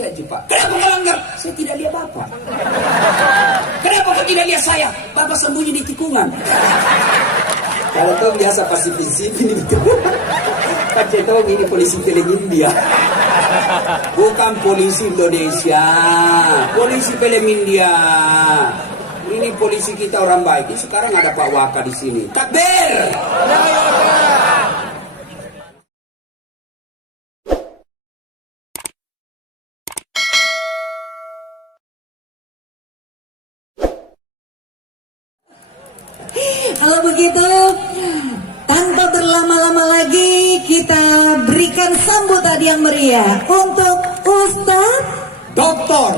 lihat Pak. Kenapa melanggar? Saya tidak lihat Bapak. Kenapa kau tidak lihat saya? Bapak sembunyi di tikungan. Kalau kau biasa pasif-pasif ini kan saya tahu ini polisi film India. Bukan polisi Indonesia, polisi film India. Ini polisi kita orang baik. Ini sekarang ada Pak Waka di sini. Takbir. Kalau begitu, tanpa berlama-lama lagi, kita berikan sambutan yang meriah untuk Ustadz Dr.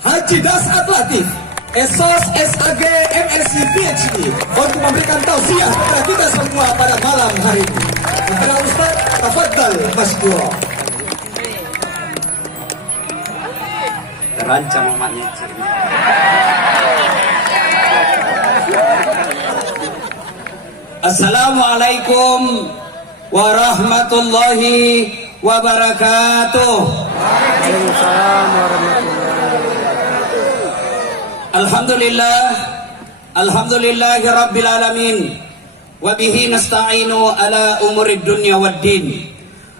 Haji Dasat Latif, SOS SAG MSc PhD, untuk memberikan tausiah kepada kita semua pada malam hari ini. Kepada Ustaz, tafadhal masjur. Terancam umatnya. Assalamualaikum warahmatullahi wabarakatuh. Waalaikumsalam warahmatullahi Alhamdulillah, alhamdulillahi rabbil alamin. Wa bihi nasta'inu ala umurid dunya waddin.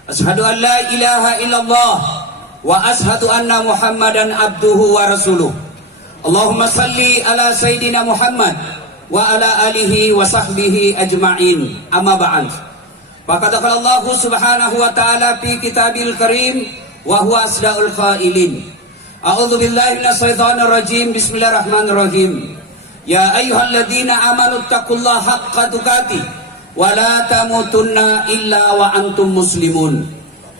Ashhadu an la ilaha illallah wa ashhadu anna Muhammadan abduhu wa rasuluh. Allahumma salli ala Sayyidina Muhammad wa ala alihi wa sahbihi ajma'in. Amma ba'd. Faqad qala Allah subhanahu wa ta'ala fi kitabil karim wa huwa asdaqul qailin. A'udzu billahi minasyaitonir rajim. Bismillahirrahmanirrahim. Ya ayyuhalladzina amanu taqullaha haqqa tuqatih wa la tamutunna illa wa antum muslimun.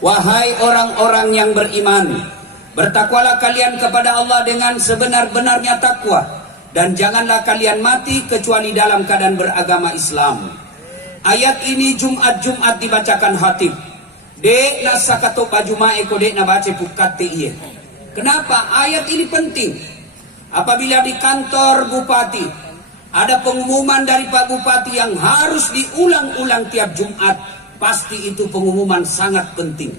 Wahai orang-orang yang beriman, bertakwalah kalian kepada Allah dengan sebenar-benarnya takwa, dan janganlah kalian mati kecuali dalam keadaan beragama Islam. Ayat ini Jumat dibacakan khatib. Dek na sakato pajumae ko dek na baca pukate iye. Kenapa ayat ini penting? Apabila di kantor bupati ada pengumuman dari Pak Bupati yang harus diulang-ulang tiap Jumat, pasti itu pengumuman sangat penting.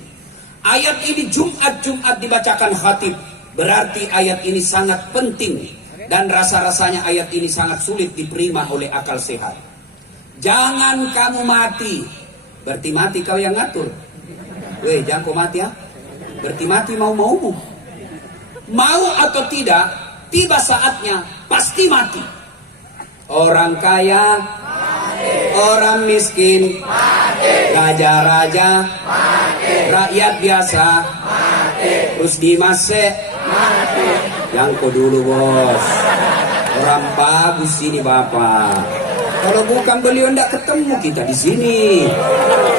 Ayat ini Jumat dibacakan khatib, berarti ayat ini sangat penting. Dan rasa-rasanya ayat ini sangat sulit diterima oleh akal sehat. Jangan kamu mati. Berarti mati kau yang ngatur. Weh, jangan kau mati ya. Berarti mati mau-maumu. Mau atau tidak, tiba saatnya pasti mati. Orang kaya, mati. Orang miskin, mati. Raja-raja, mati. Rakyat biasa, mati. Terus dimase, mati. Yang kau dulu bos. Orang bagus ini Bapak. Kalau bukan beliau tidak ketemu kita di sini.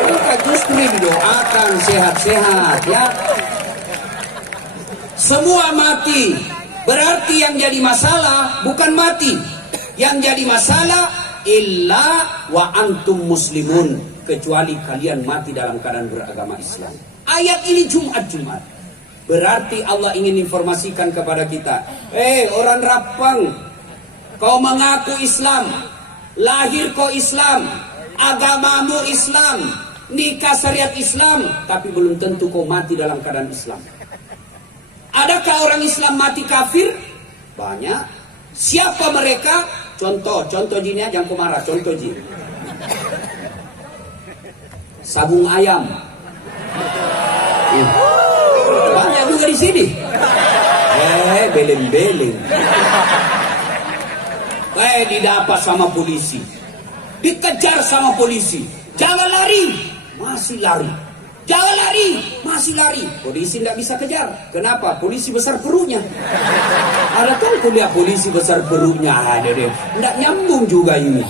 Kita justru didoakan sehat-sehat ya. Semua mati. Berarti yang jadi masalah bukan mati. Yang jadi masalah illa wa antum muslimun, kecuali kalian mati dalam keadaan beragama Islam. Ayat ini Jumat. Berarti Allah ingin informasikan kepada kita, orang Rapang, kau mengaku Islam, lahir kau Islam, agamamu Islam, nikah syariat Islam, tapi belum tentu kau mati dalam keadaan Islam. Adakah orang Islam mati kafir? Banyak. Siapa mereka? Contoh gini aja, jangan kau marah. Contoh gini. Sabung ayam. Banyak juga di sini. Beleng-beleng. Didapat sama polisi, dikejar sama polisi. Jangan lari, masih lari. Jangan lari, masih lari. Polisi tidak bisa kejar. Kenapa? Polisi besar perutnya. Ada tahu kuliah polisi besar perutnya. Tidak nyambung juga ini.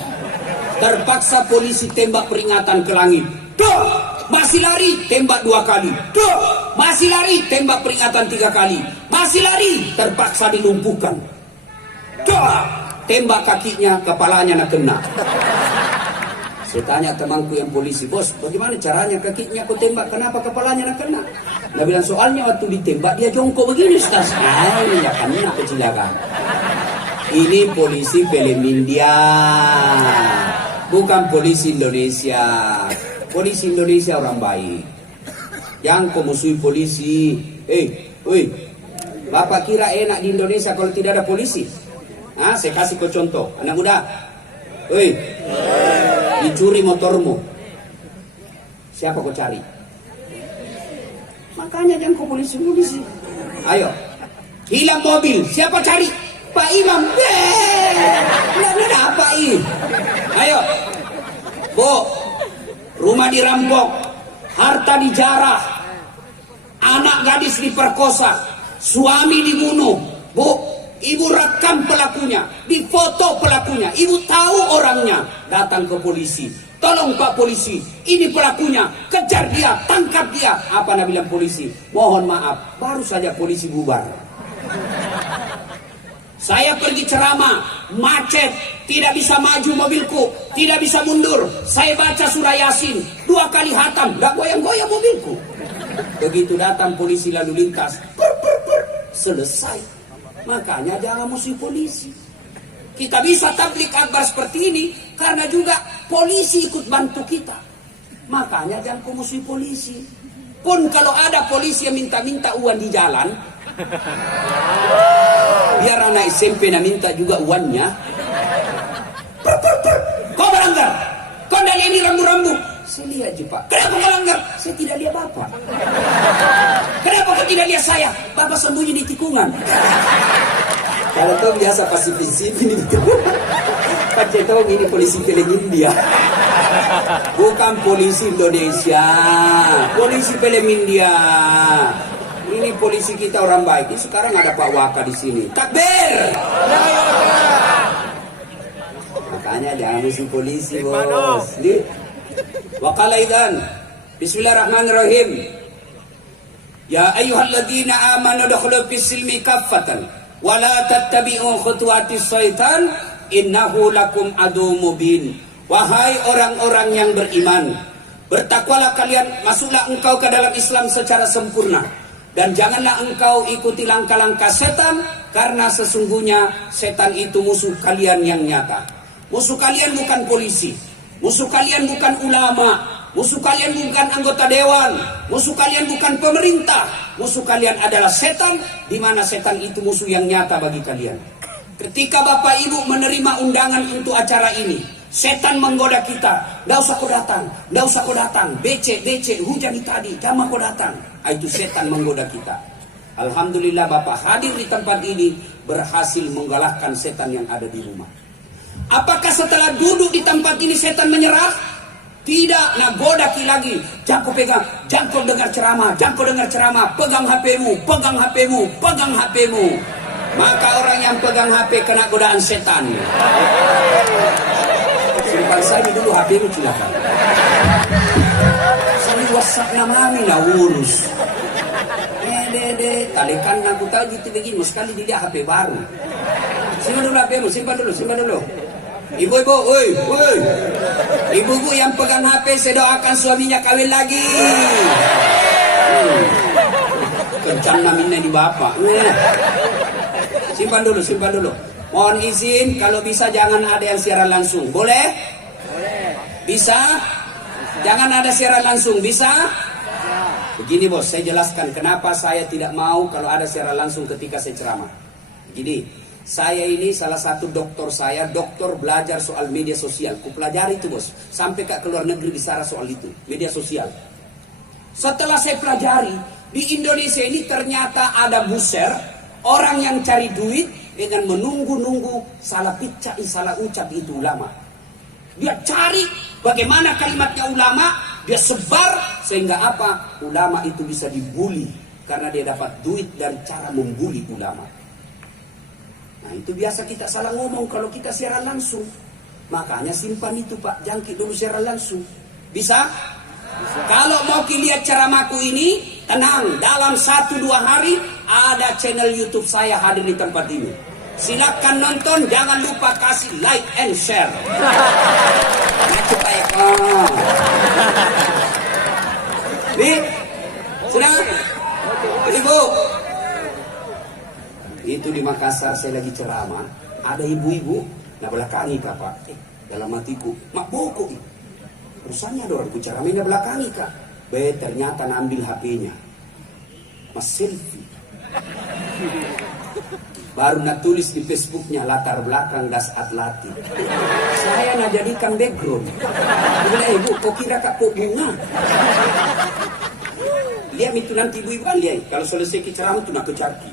Terpaksa polisi tembak peringatan ke langit. Duh! Masih lari, tembak 2 kali. Duh! Masih lari, tembak peringatan 3 kali. Masih lari, terpaksa dilumpuhkan. Duh! Tembak kakinya, kepalanya nak kena. Saya tanya temanku yang polisi, bos, bagaimana caranya kakinya aku tembak, kenapa kepalanya nak kena? Dia bilang, soalnya waktu ditembak dia jongkok begini, Ustaz. Ya kena kecelakaan. Ini polisi film India, bukan polisi Indonesia. Polisi Indonesia orang baik. Yang kau musuhi polisi, Bapak kira enak di Indonesia kalau tidak ada polisi? Ah, saya kasih kau contoh, anak muda. Woi, dicuri motormu. Siapa kau cari? Makanya jangan kau polisi. Ayo, hilang mobil. Siapa cari? Pak Imam. Nggak ada apa ini. Ayo, Bu, rumah dirampok, harta dijarah, anak gadis diperkosa, suami dibunuh. Bu, ibu rekam pelakunya, difoto pelakunya, ibu tahu orangnya, datang ke polisi. Tolong Pak polisi, ini pelakunya, kejar dia, tangkap dia. Apa Nabi bilang polisi? Mohon maaf, baru saja polisi bubar. Saya pergi ceramah, macet, tidak bisa maju mobilku, tidak bisa mundur. Saya baca surah Yasin, 2 kali hatam, gak goyang-goyang mobilku. Begitu datang polisi lalu lintas, selesai. Makanya jangan musuh polisi. Kita bisa tablik akbar seperti ini karena juga polisi ikut bantu kita. Makanya jangan kau musuh polisi. Pun kalau ada polisi yang minta-minta uang di jalan, biar anak SMP nak minta juga uangnya. Kau melanggar, kau dari ini rambu-rambu. Saya lihat je Pak. Kenapa kau melanggar? Saya tidak lihat Bapak. Kenapa kau tidak lihat saya? Bapak sembunyi di tikungan. Kalau kau biasa pasif-pasif ini betul. Pak tahu ini polisi film India. Bukan polisi Indonesia, polisi film India. Ini polisi kita orang baik. Ini sekarang ada Pak Waka di sini. Takbir. Makanya jangan musuh polisi, bos. Waqala idzan. Bismillahirrahmanirrahim. Ya ayyuhalladzina amanu dukhulu fis-silmi kaffatan wa la tattabi'u khutuwatis syaitan innahu lakum adu mubin. Wahai orang-orang yang beriman, bertakwalah kalian, masuklah engkau ke dalam Islam secara sempurna. Dan janganlah engkau ikuti langkah-langkah setan, karena sesungguhnya setan itu musuh kalian yang nyata. Musuh kalian bukan polisi, musuh kalian bukan ulama, musuh kalian bukan anggota dewan, musuh kalian bukan pemerintah, musuh kalian adalah setan, di mana setan itu musuh yang nyata bagi kalian. Ketika Bapak Ibu menerima undangan untuk acara ini, setan menggoda kita, nggak usah kau datang, nggak usah kau datang, becek, hujan tadi, jangan kau datang. Itu setan menggoda kita. Alhamdulillah Bapak hadir di tempat ini berhasil mengalahkan setan yang ada di rumah. Apakah setelah duduk di tempat ini setan menyerah? Tidak, nak goda lagi. Jangan kau pegang, jangan kau dengar ceramah, jangan kau dengar ceramah. Pegang HPmu, pegang HPmu, pegang HPmu. Maka orang yang pegang HP kena godaan setan. Simpan saja dulu HPmu silakan. Saya WhatsApp namanya lah urus. Talikan aku tahu gitu begini. Sekali dia HP baru. Simpan dulu HPmu, simpan dulu. Ibu-ibu, woi. Ibu-ibu yang pegang HP, saya doakan suaminya kawin lagi. Kencang namanya di bapak. Simpan dulu. Mohon izin, kalau bisa jangan ada yang siaran langsung. Boleh? Bisa? Jangan ada siaran langsung. Bisa? Begini bos, saya jelaskan kenapa saya tidak mau kalau ada siaran langsung ketika saya ceramah. Begini, saya ini salah satu doktor belajar soal media sosial. Ku pelajari itu bos, sampai ke luar negeri bicara soal itu, media sosial. Setelah saya pelajari, di Indonesia ini ternyata ada buser, orang yang cari duit dengan menunggu-nunggu salah ucap itu ulama. Dia cari bagaimana kalimatnya ulama, dia sebar sehingga apa? Ulama itu bisa dibully karena dia dapat duit dari cara membuli ulama. Nah itu biasa kita salah ngomong kalau kita siaran langsung. Makanya simpan itu Pak, jangkit dulu siaran langsung. Bisa? Kalau mau lihat ceramahku ini, tenang, dalam 1-2 hari ada channel YouTube saya hadir di tempat ini. Silakan nonton, jangan lupa kasih like and share. Itu kayak Nih, sudah? Ibu. Itu di Makassar saya lagi ceramah, ada ibu-ibu, nah belakangi Kak Pak. Dalam hatiku, mak boko. Urusannya ada orang bicara main belakangi Kak. Ternyata ambil HP-nya. Mas selfie. Baru nak tulis di Facebooknya latar belakang das Atlantik. Saya nak jadikan background. Dia bilang, ibu, kau kira kak pok bunga? Lihat itu nanti ibu-ibu kan lihat. Kalau selesai ceramah itu nak ke Carki.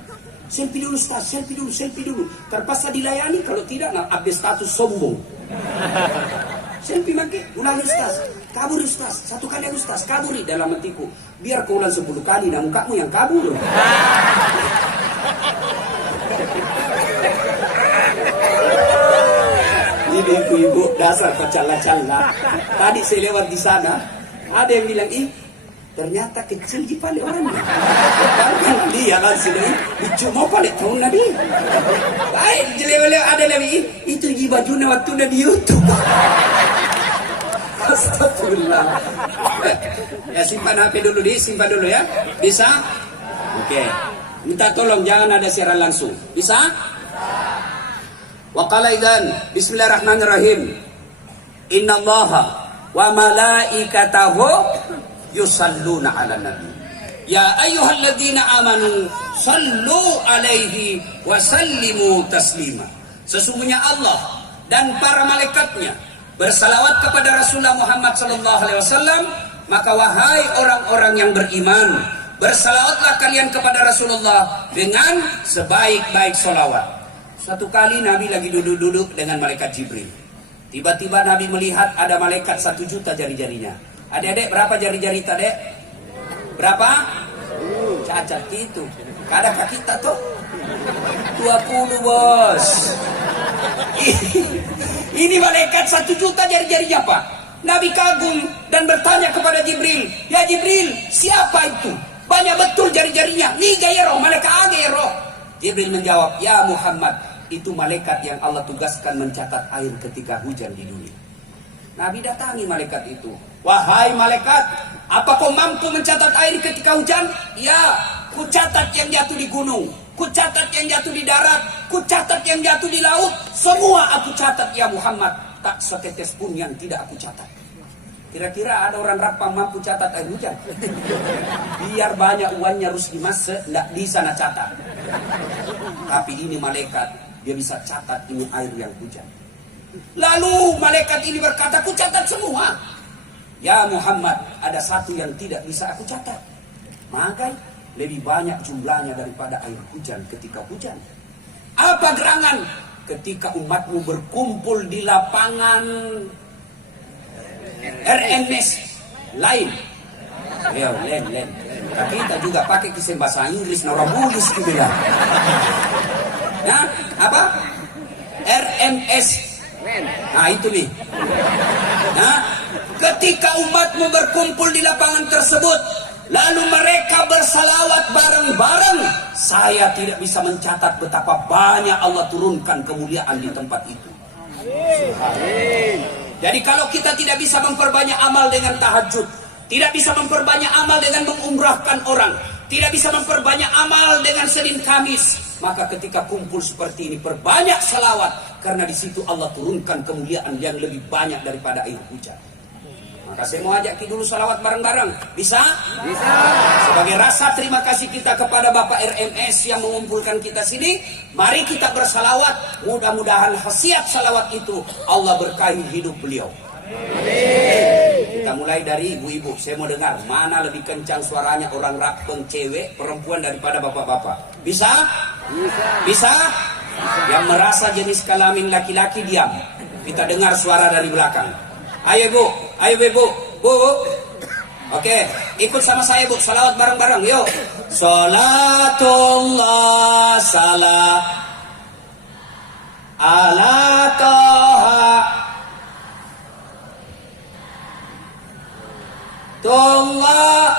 Selfie dulu Ustaz, selfie dulu. Terpaksa dilayani, kalau tidak nak update status sombong. Selfie makin, ulang Ustaz, kabur Ustaz, satu kali Ustaz, kaburi dalam hatiku. Biar kau ulang 10 kali, dan mukamu yang kabur. Ini ibu-ibu dasar kecala-cala. Tadi saya lewat di sana, ada yang bilang, ternyata kecil di paling orangnya. Kan dia kan sini, cuma paling tahun Nabi. Baik, jelek-jelek ada Nabi. Itu di bajunya waktu Nabi YouTube. Astagfirullah. Ya simpan HP dulu simpan dulu ya. Bisa? Oke. Minta tolong jangan ada siaran langsung. Bisa? Wa qala idzan bismillahirrahmanirrahim. Innallaha wa malaikatahu yusalluna 'alan nabi. Ya ayyuhalladzina amanu sallu 'alaihi wa sallimu taslima. Sesungguhnya Allah dan para malaikatnya bersalawat kepada Rasulullah Muhammad sallallahu alaihi wasallam, maka wahai orang-orang yang beriman, bersalawatlah kalian kepada Rasulullah dengan sebaik-baik salawat. Suatu kali Nabi lagi duduk-duduk dengan malaikat Jibril. Tiba-tiba Nabi melihat ada malaikat 1 juta jari-jarinya. Adik-adik berapa jari-jari tadi? Berapa? Cacat gitu. Kada kaki kita tuh 20 bos. Ini malaikat 1 juta jari-jarinya Pak. Nabi kagum dan bertanya kepada Jibril, ya Jibril, siapa itu? Banyak betul jari-jarinya. Ni gaya roh, malaikat agak roh. Jibril menjawab, ya Muhammad, itu malaikat yang Allah tugaskan mencatat air ketika hujan di dunia. Nabi datangi malaikat itu. Wahai malaikat, apa kau mampu mencatat air ketika hujan? Ya, ku catat yang jatuh di gunung, ku catat yang jatuh di darat, ku catat yang jatuh di laut. Semua aku catat ya Muhammad. Tak setetes pun yang tidak aku catat. Kira-kira ada orang rapang mampu catat air hujan? Biar banyak uangnya Rusdi Mas, tidak bisa nak catat. Tapi ini malaikat, dia bisa catat ini air yang hujan. Lalu malaikat ini berkata, aku catat semua. Ya Muhammad, ada satu yang tidak bisa aku catat. Maka lebih banyak jumlahnya daripada air hujan ketika hujan. Apa gerangan? Ketika umatmu berkumpul di lapangan RMS lain. Ya, lain. Kita juga pakai kisah bahasa Inggris, Norabulus gitu ya. Nah, apa? RMS. Nah, itu nih. Nah, ketika umatmu berkumpul di lapangan tersebut, lalu mereka bersalawat bareng-bareng, saya tidak bisa mencatat betapa banyak Allah turunkan kemuliaan di tempat itu. Jadi kalau kita tidak bisa memperbanyak amal dengan tahajud, tidak bisa memperbanyak amal dengan mengumrahkan orang, tidak bisa memperbanyak amal dengan Senin Kamis, maka ketika kumpul seperti ini perbanyak salawat, karena di situ Allah turunkan kemuliaan yang lebih banyak daripada air hujan. Maka saya mau ajak dulu salawat bareng-bareng. Bisa? Bisa. Sebagai rasa terima kasih kita kepada Bapak RMS yang mengumpulkan kita sini, mari kita bersalawat. Mudah-mudahan khasiat salawat itu Allah berkahi hidup beliau. Amin. Kita mulai dari ibu-ibu. Saya mau dengar mana lebih kencang suaranya orang rapeng cewek, perempuan daripada bapak-bapak. Bisa? Bisa. Bisa? Yang merasa jenis kelamin laki-laki diam. Kita dengar suara dari belakang. Ayo bu, bu. Oke, ikut sama saya bu, salawat bareng-bareng, yuk. Salatullah salam ala toha Tollah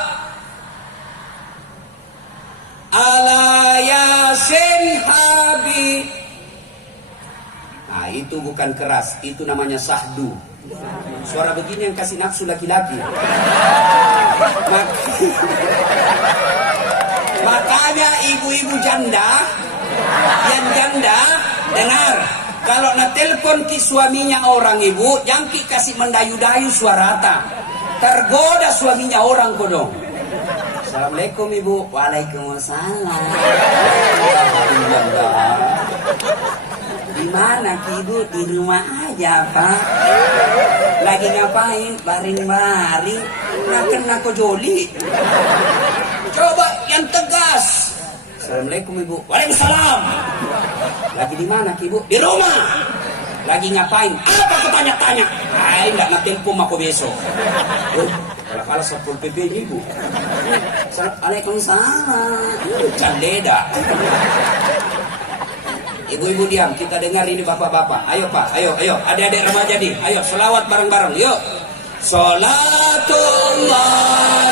ala yasin habib. Nah itu bukan keras, itu namanya sahdu. Suara begini yang kasih nafsu laki-laki. Makanya ibu-ibu janda, yang janda, dengar. Kalau nak telepon ki suaminya orang ibu, jangan ki kasih mendayu-dayu suara ta. Tergoda suaminya orang kodong. Assalamualaikum Ibu. Waalaikumsalam. Di mana Ibu? Di rumah aja Pak. Lagi ngapain? Baring-baring. Nggak kena kojoli. Coba yang tegas. Assalamualaikum Ibu. Waalaikumsalam. Lagi di mana Ibu? Di rumah. Lagi ngapain? Apa aku tanya-tanya? Ay, nggak ngetelpon aku besok. Kalau Satpol PP Ibu. Waalaikumsalam. Candeda. Ibu-ibu diam, kita dengar ini bapak-bapak. Ayo Pak, ayo. Adik-adik remaja nih, ayo selawat bareng-bareng, yuk. Salatullah,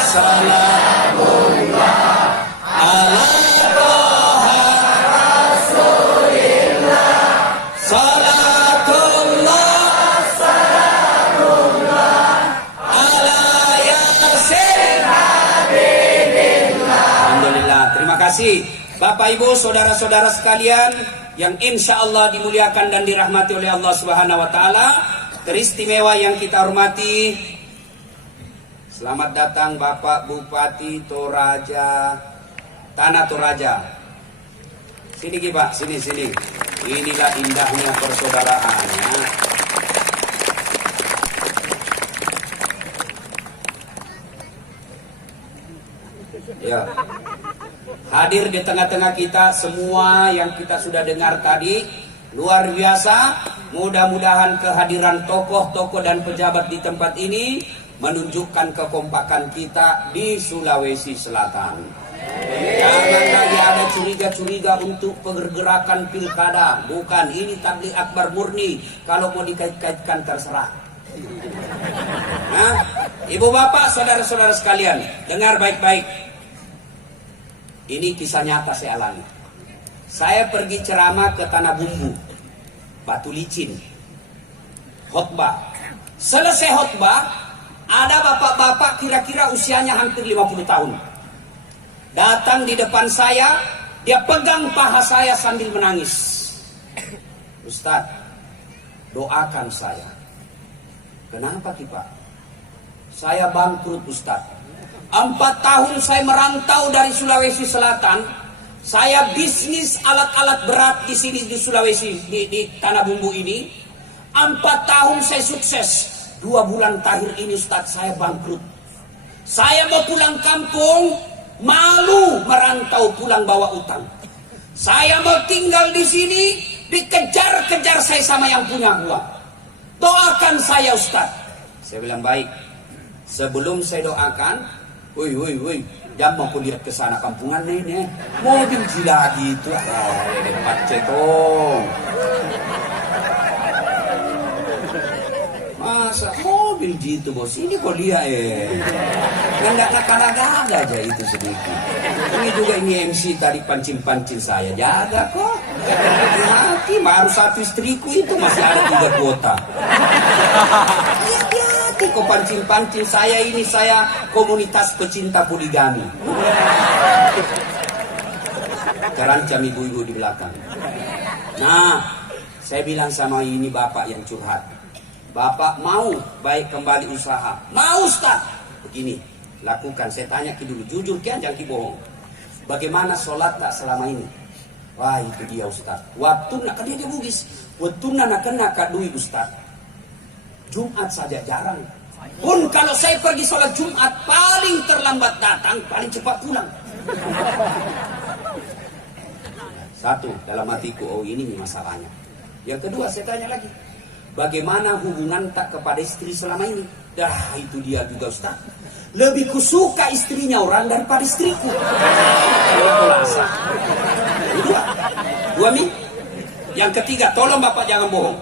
salamullah, ala toha rasulillah. Salatullah, salamullah, ala yasin habibillah. Alhamdulillah, terima kasih. Bapak Ibu, saudara-saudara sekalian yang insya Allah dimuliakan dan dirahmati oleh Allah Subhanahu Wa Taala, teristimewa yang kita hormati, selamat datang Bapak Bupati Toraja, Tanah Toraja. Sini Ki Pak, sini. Inilah indahnya persaudaraan. Ya. Hadir di tengah-tengah kita semua yang kita sudah dengar tadi, luar biasa. Mudah-mudahan kehadiran tokoh-tokoh dan pejabat di tempat ini menunjukkan kekompakan kita di Sulawesi Selatan. Jangan lagi ada curiga-curiga untuk pergerakan pilkada. Bukan, ini tabligh akbar murni. Kalau mau dikait-kaitkan terserah. Nah, ibu bapak, saudara-saudara sekalian, dengar baik-baik. Ini kisah nyata saya alami. Saya pergi ceramah ke Tanah Bumbu, Batu Licin, khotbah. Selesai khotbah, ada bapak-bapak kira-kira usianya hampir 50 tahun. Datang di depan saya, dia pegang paha saya sambil menangis. Ustadz, doakan saya. Kenapa Pak? Saya bangkrut Ustadz. 4 tahun saya merantau dari Sulawesi Selatan. Saya bisnis alat-alat berat di sini di Sulawesi, di Tanah Bumbu ini. 4 tahun saya sukses. 2 bulan terakhir ini Ustadz saya bangkrut. Saya mau pulang kampung, malu merantau pulang bawa utang. Saya mau tinggal di sini, dikejar-kejar saya sama yang punya uang. Doakan saya Ustadz. Saya bilang baik. Sebelum saya doakan, woi, jangan mau lihat ke sana kampungan ini. Mobil gila gitu. Depan cetong. Masa mobil gitu bos? Ini kok lihat nggak kagak aja itu sedikit. Ini juga ini MC tadi pancing-pancing saya. Jaga kok. Hati baru 1 istriku itu masih ada 3 kuota. Hati-hati kok pancing-pancing saya ini, saya komunitas pecinta poligami. Terancam ibu-ibu di belakang. Nah, saya bilang sama ini bapak yang curhat. Bapak mau baik kembali usaha. Mau Ustaz. Begini, lakukan. Saya tanya dulu, jujur kian jangan bohong. Bagaimana sholat tak selama ini? Wah itu dia Ustaz. Waktu nak dia bugis. Waktu nak kena duit Ustaz. Jumat saja jarang. Pun kalau saya pergi sholat Jumat paling terlambat datang, paling cepat pulang. Satu dalam hatiku, oh ini masalahnya. Yang kedua saya tanya lagi, bagaimana hubungan tak kepada istri selama ini? Dah itu dia juga Ustaz. Lebih kusuka istrinya orang daripada istriku. Dua mi. Yang ketiga, tolong bapak jangan bohong.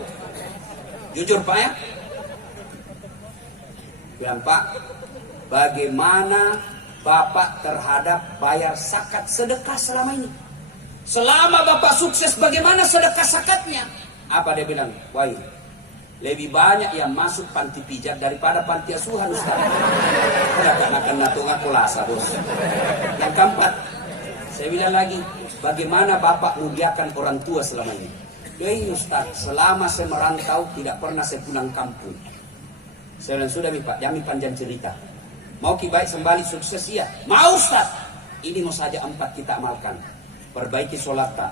Jujur pak ya. Bilang Pak, bagaimana Bapak terhadap bayar zakat sedekah selama ini? Selama Bapak sukses, bagaimana sedekah zakatnya? Apa dia bilang? Wah, lebih banyak yang masuk panti pijat daripada panti asuhan Ustaz. Akan natungan kolasa bos. Yang keempat, saya bilang lagi, bagaimana Bapak muliakan orang tua selama ini? Doi Ustaz, selama saya merantau tidak pernah saya pulang kampung. Saya bilang, sudah Pak, jangan panjang cerita. Mau ki baik sembali sukses ya. Mau Ustaz. Ini mau saja 4 kita amalkan. Perbaiki sholat tak.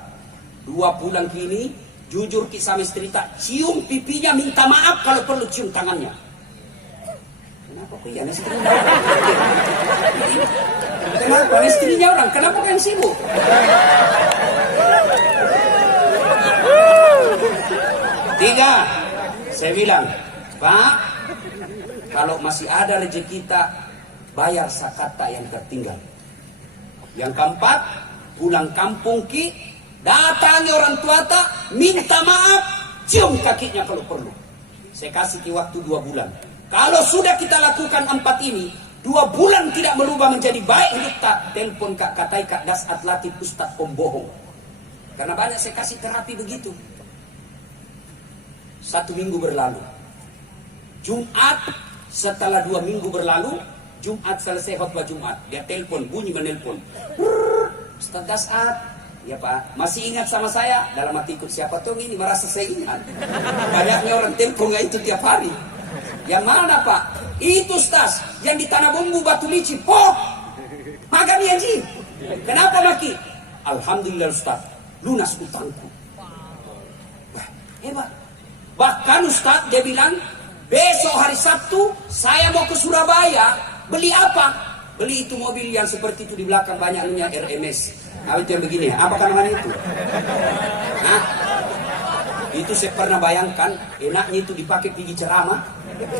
2 bulan kini jujur ki sama istri tak. Cium pipinya, minta maaf kalau perlu cium tangannya. Kenapa kok ya istrinya? Kenapa istrinya orang? Kenapa kau yang sibuk? Tiga, saya bilang, Pak, kalau masih ada rezeki kita, bayar sakata yang tertinggal. Yang keempat, pulang kampung ki, datangi orang tua tak, minta maaf, cium kakinya kalau perlu. Saya kasih ki waktu 2 bulan. Kalau sudah kita lakukan 4 ini, 2 bulan tidak berubah menjadi baik hidup tak, telepon kak katai kak Das Atlatif Ustaz pembohong. Karena banyak saya kasih terapi begitu. 1 minggu berlalu. Jumat setelah 2 minggu berlalu, Jumat selesai khutbah Jumat, dia telepon, bunyi menelpon. Ustaz Dasat, ya Pak, masih ingat sama saya? Dalam hati ikut siapa tuh ini merasa saya ingat. Banyaknya orang telepon itu tiap hari. Yang mana Pak? Itu Ustaz, yang di Tanah Bumbu Batu Lici. Pok, makan ya Ji. Kenapa Maki? Alhamdulillah Ustaz, lunas utangku. Wah, hebat. Bahkan Ustaz dia bilang, besok hari Sabtu saya mau ke Surabaya. Beli apa? Beli itu mobil yang seperti itu di belakang banyaknya RMS. Nah, itu yang begini ya. Apa namanya itu? Nah, itu saya pernah bayangkan, enaknya itu dipakai pergi ceramah.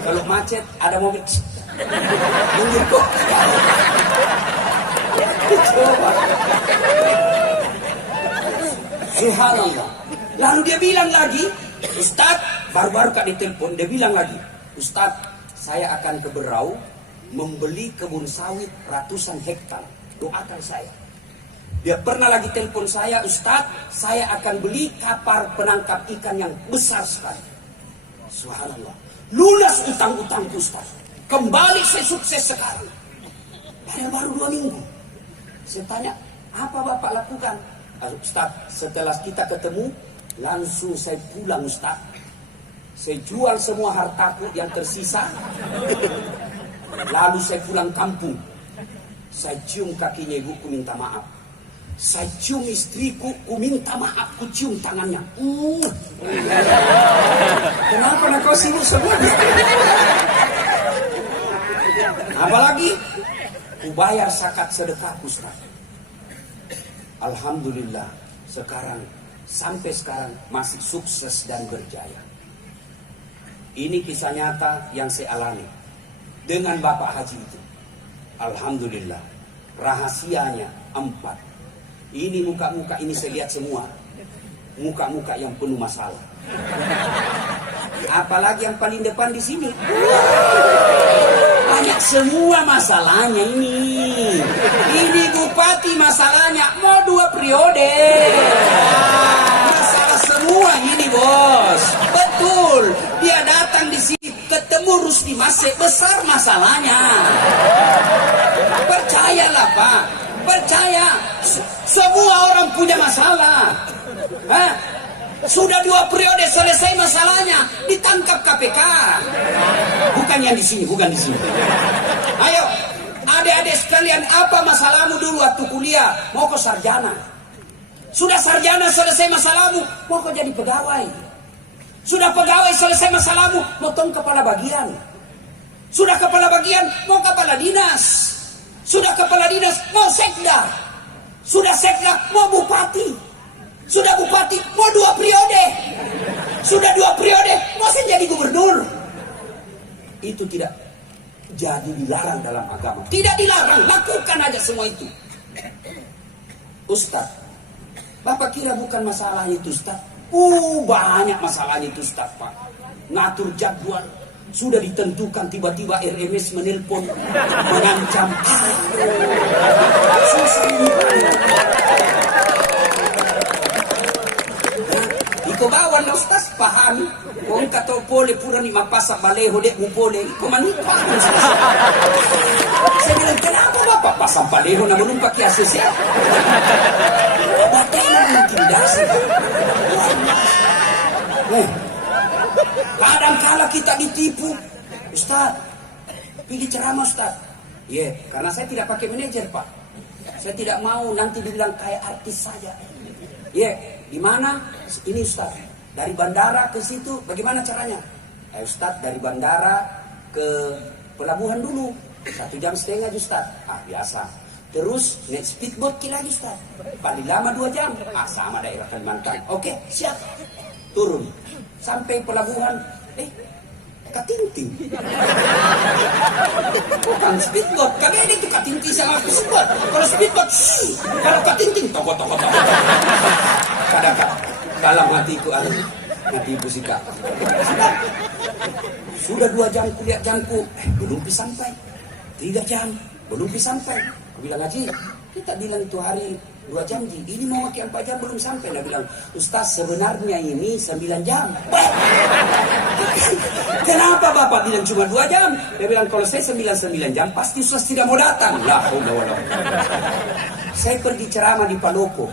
Kalau macet ada mobil. Mundur kok. Coba. Subhanallah. Lalu dia bilang lagi, Ustaz, baru-baru kak ditelepon, dia bilang lagi, Ustaz, saya akan ke Berau membeli kebun sawit ratusan hektar. Doakan saya. Dia pernah lagi telepon saya, Ustaz, saya akan beli kapal penangkap ikan yang besar sekali. Subhanallah. Lunas utang-utangku Ustaz. Kembali saya sukses sekarang. Padahal baru 2 minggu. Saya tanya, apa Bapak lakukan? Ustaz, setelah kita ketemu, langsung saya pulang Ustaz. Saya jual semua hartaku yang tersisa. Lalu saya pulang kampung. Saya cium kakinya ibuku minta maaf. Saya cium istriku, ku minta maaf, ku cium tangannya. Kenapa nak kau sibuk semua? Apalagi ku bayar zakat sedekah Ustaz. Alhamdulillah sampai sekarang masih sukses dan berjaya. Ini kisah nyata yang saya alami dengan Bapak Haji itu. Alhamdulillah. Rahasianya 4. Ini muka-muka ini saya lihat semua. Muka-muka yang penuh masalah. Apalagi yang paling depan di sini. Banyak semua masalahnya ini. Ini bupati masalahnya mau 2 periode. Masalah semua ini bos. Betul. Dia datang di sini ketemu Rusdi Masih besar masalahnya. Percayalah Pak. Percaya. Semua orang punya masalah. Sudah 2 periode selesai masalahnya, ditangkap KPK. Bukan yang di sini, bukan di sini. Ayo, adik-adik sekalian, apa masalahmu dulu waktu kuliah? Mau kau sarjana. Sudah sarjana selesai masalahmu, mau kau jadi pegawai. Sudah pegawai selesai masalahmu, mau tong kepala bagian. Sudah kepala bagian, mau kepala dinas. Sudah kepala dinas, mau sekda. Sudah sekda, mau bupati. Sudah bupati, mau 2 periode. Sudah 2 periode, mau jadi gubernur. Itu tidak jadi dilarang dalam agama. Tidak dilarang, lakukan aja semua itu. Ustaz, Bapak kira bukan masalah itu Ustaz? Banyak masalahnya itu Ustaz Pak. Ngatur jadwal. Sudah ditentukan, tiba-tiba RMS menelpon mengancam. Susah ini. Iko bawan na Ustaz, pahami. Kung kato pole pura ni mapasa baleho dek mo pole. Iko manipa. Saya bilang, kenapa Bapak pasang baleho na menumpak ya sesya? Bapak na intimidasi. Kadang-kala kita ditipu. Ustaz, pergi ceramah Ustaz. Iya, karena saya tidak pakai manajer, Pak. Saya tidak mau nanti dibilang kayak artis saja. Iya, di mana? Ini Ustaz. Dari bandara ke situ, bagaimana caranya? Ustaz, dari bandara ke pelabuhan dulu. 1,5 jam Ustaz. Biasa. Terus naik speedboat lagi Ustaz. Paling lama 2 jam. Sama daerah Kalimantan. Oke, siap. Turun. Sampai pelabuhan. Katinting. Bukan speedboat. Kagak itu katinting sama speedboat. Kalau speedboat, kalau katinting, toko. Kadang-kadang dalam hatiku, hatiku sikap. Sudah 2 jam kulihat jamku, belum sampai. 3 jam, belum sampai. Aku bilang, Haji, kita bilang itu hari 2 jam, Ji. Ini mau makin 4 jam belum sampai. Dia bilang, Ustaz sebenarnya ini 9 jam. Kenapa Bapak bilang cuma 2 jam? Dia bilang, kalau saya 9 jam, pasti Ustaz tidak mau datang. Lah, saya pergi ceramah di Palopo.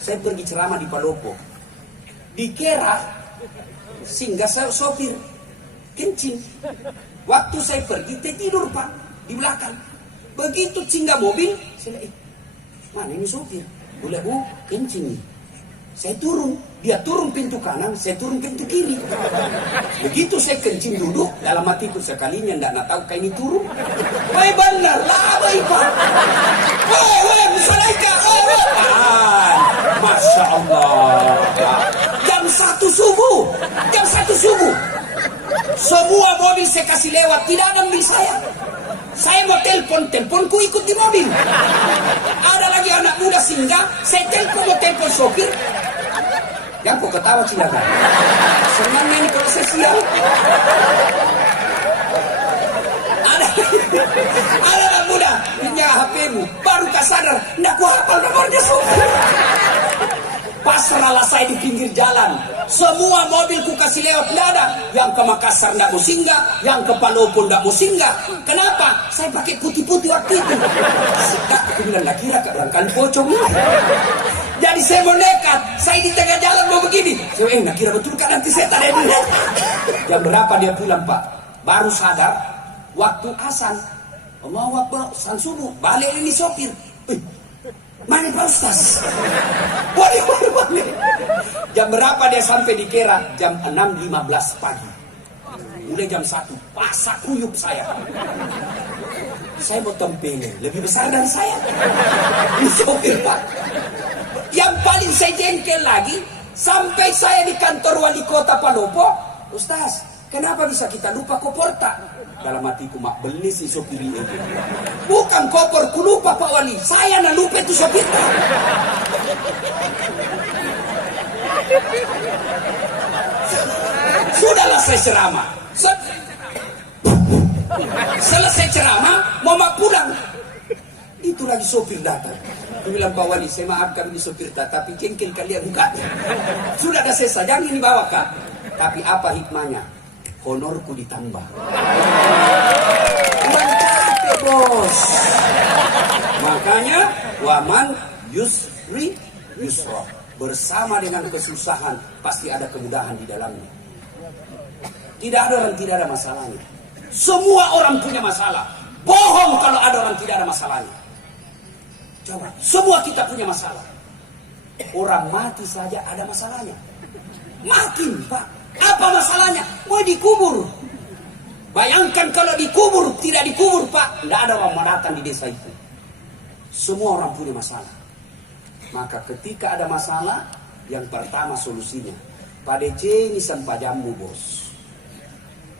Saya pergi ceramah di Palopo. Dikira singgah saya sopir kencing. Waktu saya pergi, tidur Pak di belakang. Begitu singgah mobil, saya lihat, mana ini sopir? Boleh kencing nih. Saya turun, dia turun pintu kanan, saya turun pintu kiri. Begitu saya kencing duduk, dalam hatiku sekalinya ndak tahu kayak ini turun. Woi benar lah, woi Pak. Woi, Musalaika, Masya Allah. Jam 1 subuh. Semua mobil saya kasih lewat, tidak ada mobil saya. Saya mau teleponku ikut di mobil. Ada lagi anak muda singgah, saya mau telepon sopir. Yang kok ketawa silakan. Senangnya ini kalau saya sial. Ada anak muda, pinjam HP-mu, baru sadar, nggak ku hafal nomornya sopir. Pasrahlah saya di pinggir jalan. Semua mobil ku kasih lewat, tidak ada. Yang ke Makassar tidak mau singgah, yang ke Palopo tidak mau singgah. Kenapa? Saya pakai putih-putih waktu itu. Aku bilang, lah kira barangkali pocong. Jadi saya mau nekat, saya di tengah jalan mau begini. Saya nak kira betul kan nanti saya tak ada duit. Jam berapa dia pulang Pak? Baru sadar, waktu azan. Allahu Akbar, azan subuh. Balik ini sopir. Mana Pak Ustaz? Waduh. Jam berapa dia sampai di Kera? Jam 6.15 pagi. Udah jam 1, pasak kuyup saya. Saya mau tempelin, lebih besar dari saya. Ini sopir Pak. Yang paling saya jengkel lagi, sampai saya di kantor wali kota Palopo, Ustaz, kenapa bisa kita lupa koporta? Dalam hatiku, mak beli si sopir ini. Bukan kopor, ku lupa Pak Wali. Saya nak lupa itu sopirnya. Sudahlah saya ceramah. Selesai ceramah, mau mak pulang. Itu lagi sopir datang. Aku bilang, Pak Wali, saya maafkan ini sopir tapi jengkel kalian bukan. Sudah ada selesai, jangan ini bawa Kak. Tapi apa hikmahnya? Honorku ditambah. Mantap bos. Makanya waman yusri yusra. Bersama dengan kesusahan pasti ada kemudahan di dalamnya. Tidak ada orang tidak ada masalahnya. Semua orang punya masalah. Bohong kalau ada orang tidak ada masalahnya. Coba, semua kita punya masalah. Orang mati saja ada masalahnya. Mati Pak. Apa masalahnya? Mau dikubur. Bayangkan kalau dikubur, tidak dikubur Pak. Tidak ada orang mau datang di desa itu. Semua orang punya masalah. Maka ketika ada masalah, yang pertama solusinya. Pak DC ini sempajamu bos.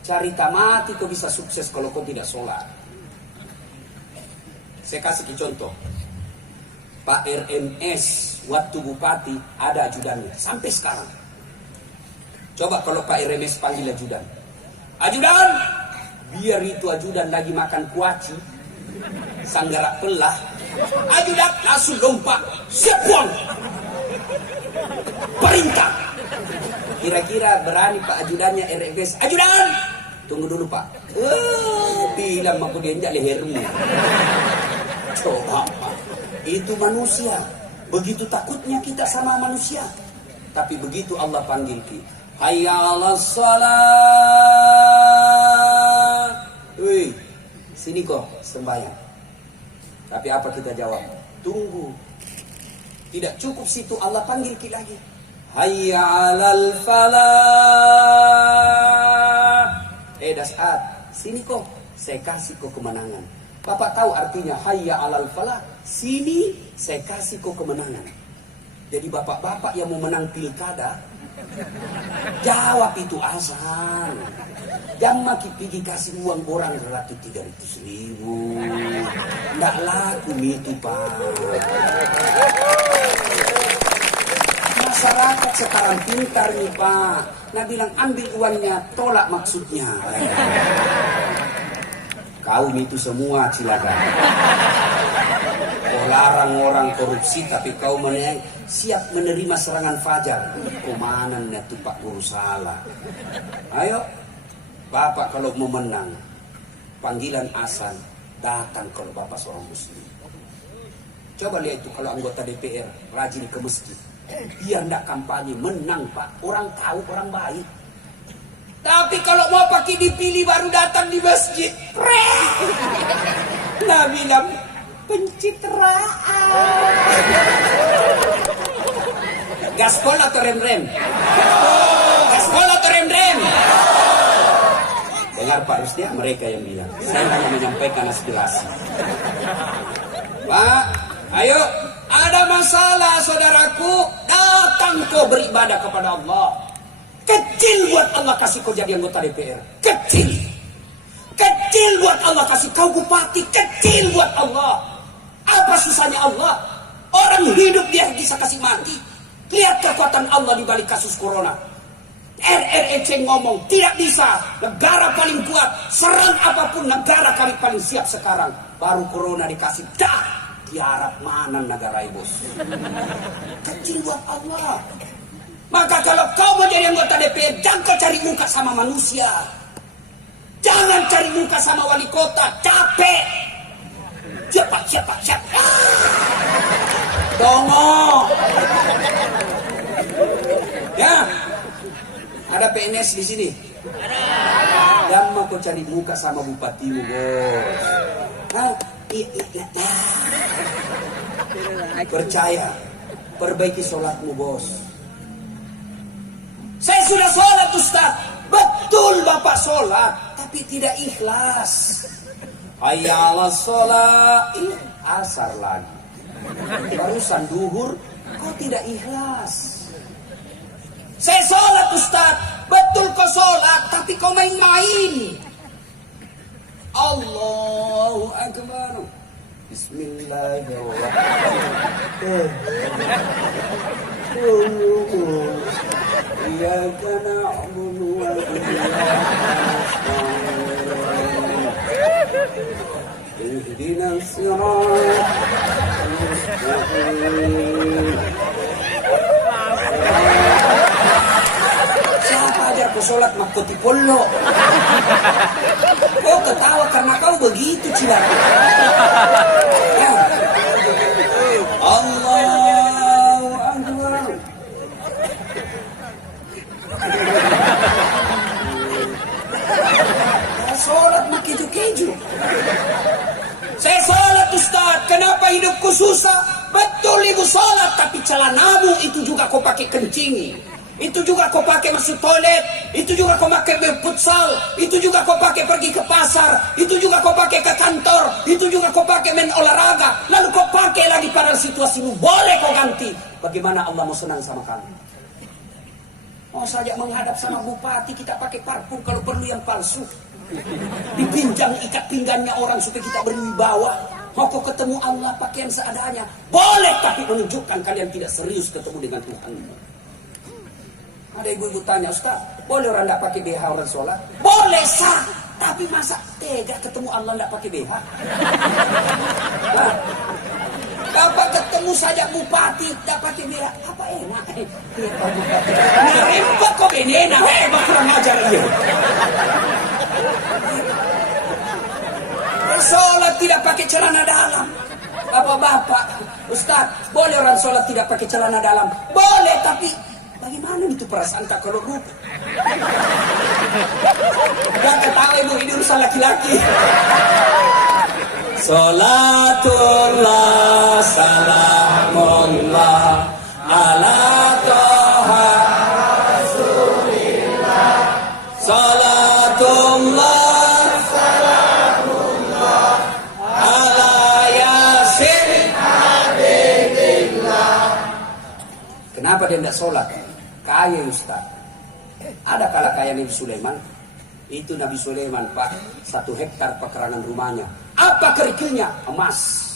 Cari tamati kau bisa sukses kalau kau tidak sholat. Saya kasih contoh. Pak RMS waktu bupati ada ajudannya. Sampai sekarang. Coba kalau Pak RMS panggil ajudan. Ajudan! Biar itu ajudan lagi makan kuaci. Sanggarak pelah. Ajudan langsung lompat. Siap buang! Perintah. Kira-kira berani Pak ajudannya RMS. Ajudan! Tunggu dulu Pak. Bilang aku dia enggak lehermu. Coba Pak. Itu manusia. Begitu takutnya kita sama manusia. Tapi begitu Allah panggil kita. Hayya 'alas shalah. sini kok sembahyang. Tapi apa kita jawab? Tunggu. Tidak cukup situ, Allah panggil kita lagi. Hayya 'alal falah. Das'at, sini kok, saya kasih kok kemenangan. Bapak tahu artinya hayya 'alal falah? Sini saya kasih kok kemenangan. Jadi bapak-bapak yang mau menang pilkada, jawab itu azan. Jangan pergi kasih uang orang 300.000. Nggak laku itu, Pak. Masyarakat sekarang pintar nih, Pak. Nah bilang ambil uangnya, tolak maksudnya. Kau itu semua silakan. Kau larang orang korupsi, tapi kau siap menerima serangan fajar. Komandannya tuh Pak Guru salah. Ayo, Bapak kalau mau menang, panggilan azan, datang kalau Bapak seorang muslim. Coba lihat itu kalau anggota DPR rajin ke masjid. Biar enggak kampanye, menang Pak. Orang tahu, orang baik. Tapi kalau mau pakai dipilih baru datang di masjid. Nah bilang pencitraan. Gaspol atau rem-rem? Gaspol atau rem-rem? Dengar Pak Rusdia, mereka yang bilang. Saya hanya menyampaikan aspirasi. Pak, ayo. Ada masalah saudaraku, datang kau beribadah kepada Allah. Kecil buat Allah kasih kau jadi anggota DPR. Kecil. Kecil buat Allah kasih kau bupati. Kecil buat Allah. Apa susahnya Allah? Orang hidup dia bisa kasih mati. Lihat kekuatan Allah di balik kasus corona. RREC ngomong tidak bisa. Negara paling kuat. Serang apapun negara kami paling siap sekarang. Baru corona dikasih. Dah. Diharap mana negara bos. Kecil buat Allah. Maka kalau kau mau jadi anggota DPR, jangan kau cari muka sama manusia. Jangan cari muka sama wali kota. Capek. Siapa. Dongo. Ya. Ada PNS di sini. Jangan mau kau cari muka sama bupatimu, bos. Hah? Percaya, perbaiki sholatmu, bos. Saya sudah sholat, Ustaz. Betul Bapak sholat, tapi tidak ikhlas. Hayya 'alas sholat, asar lagi. Barusan duhur, kau tidak ikhlas. Saya sholat, Ustaz. Betul kau sholat, tapi kau main-main. Allahu Akbar. Bismillahirrahmanirrahim. Iyyaka na'budu wa iyyaka nasta'in. Ihdinas siratal mustaqim. Siapa aja kau sholat makoti polo. Kau ketawa karena kau begitu cilaka. Ya. Allahu Akbar. Sholat begitu-keju. Saya sholat, Ustaz. Kenapa hidupku susah? Betul ibu sholat, tapi celanamu itu juga kau pakai kencing. Itu juga kau pakai masuk toilet. Itu juga kau pakai futsal. Itu juga kau pakai pergi ke pasar. Itu juga kau pakai ke kantor. Itu juga kau pakai main olahraga. Lalu kau pakai lagi pada situasimu. Boleh kau ganti. Bagaimana Allah mau senang sama kamu? Mau saja menghadap sama bupati kita pakai parfum kalau perlu yang palsu. Dipinjam ikat pinggangnya orang supaya kita berwibawa. Mau kau ketemu Allah pakaian seadanya. Boleh, tapi menunjukkan kalian tidak serius ketemu dengan Tuhan. Ada ibu-ibu tanya, Ustaz, boleh orang tidak pakai BH orang sholat? Boleh sah, tapi masa tega ketemu Allah tidak pakai BH? Nah, dapat ketemu saja bupati tidak pakai BH, apa enak? Ngerempok kok ini enak, kurang ajar dia. Sholat tidak pakai celana dalam. Bapak-bapak, Ustaz, boleh orang sholat tidak pakai celana dalam? Boleh, tapi bagaimana itu perasaan tak kalau rupa? Jangan ketawa ibu, ini urusan laki-laki. Salatullah salamullah ala toha Rasulillah. Salatullah salamullah ala yasin habibillah. Kenapa dia tidak sholat? Kaya Ustaz. Ada kala kaya Nabi Sulaiman. Itu Nabi Sulaiman Pak, 1 hektar pekarangan rumahnya. Apa kerikilnya? Emas.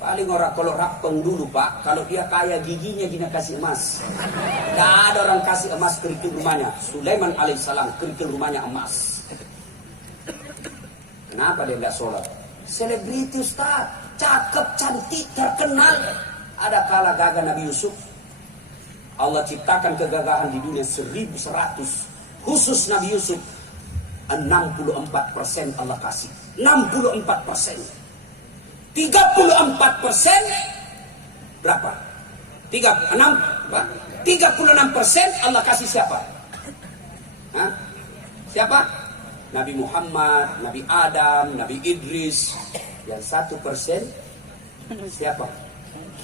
Paling orang kalau rapeng dulu Pak, kalau dia kaya giginya gina kasih emas. Tidak ada orang kasih emas kerikil rumahnya. Sulaiman alaihissalam kerikil rumahnya emas. Kenapa dia tidak sholat? Selebriti Ustaz, cakep, cantik, terkenal. Ada kala gagah Nabi Yusuf. Allah ciptakan kegagahan di dunia 1100. Khusus Nabi Yusuf 64% Allah kasih. 64%. 34% berapa? 36% Allah kasih siapa? Hah? Siapa? Nabi Muhammad, Nabi Adam, Nabi Idris. Yang 1% siapa?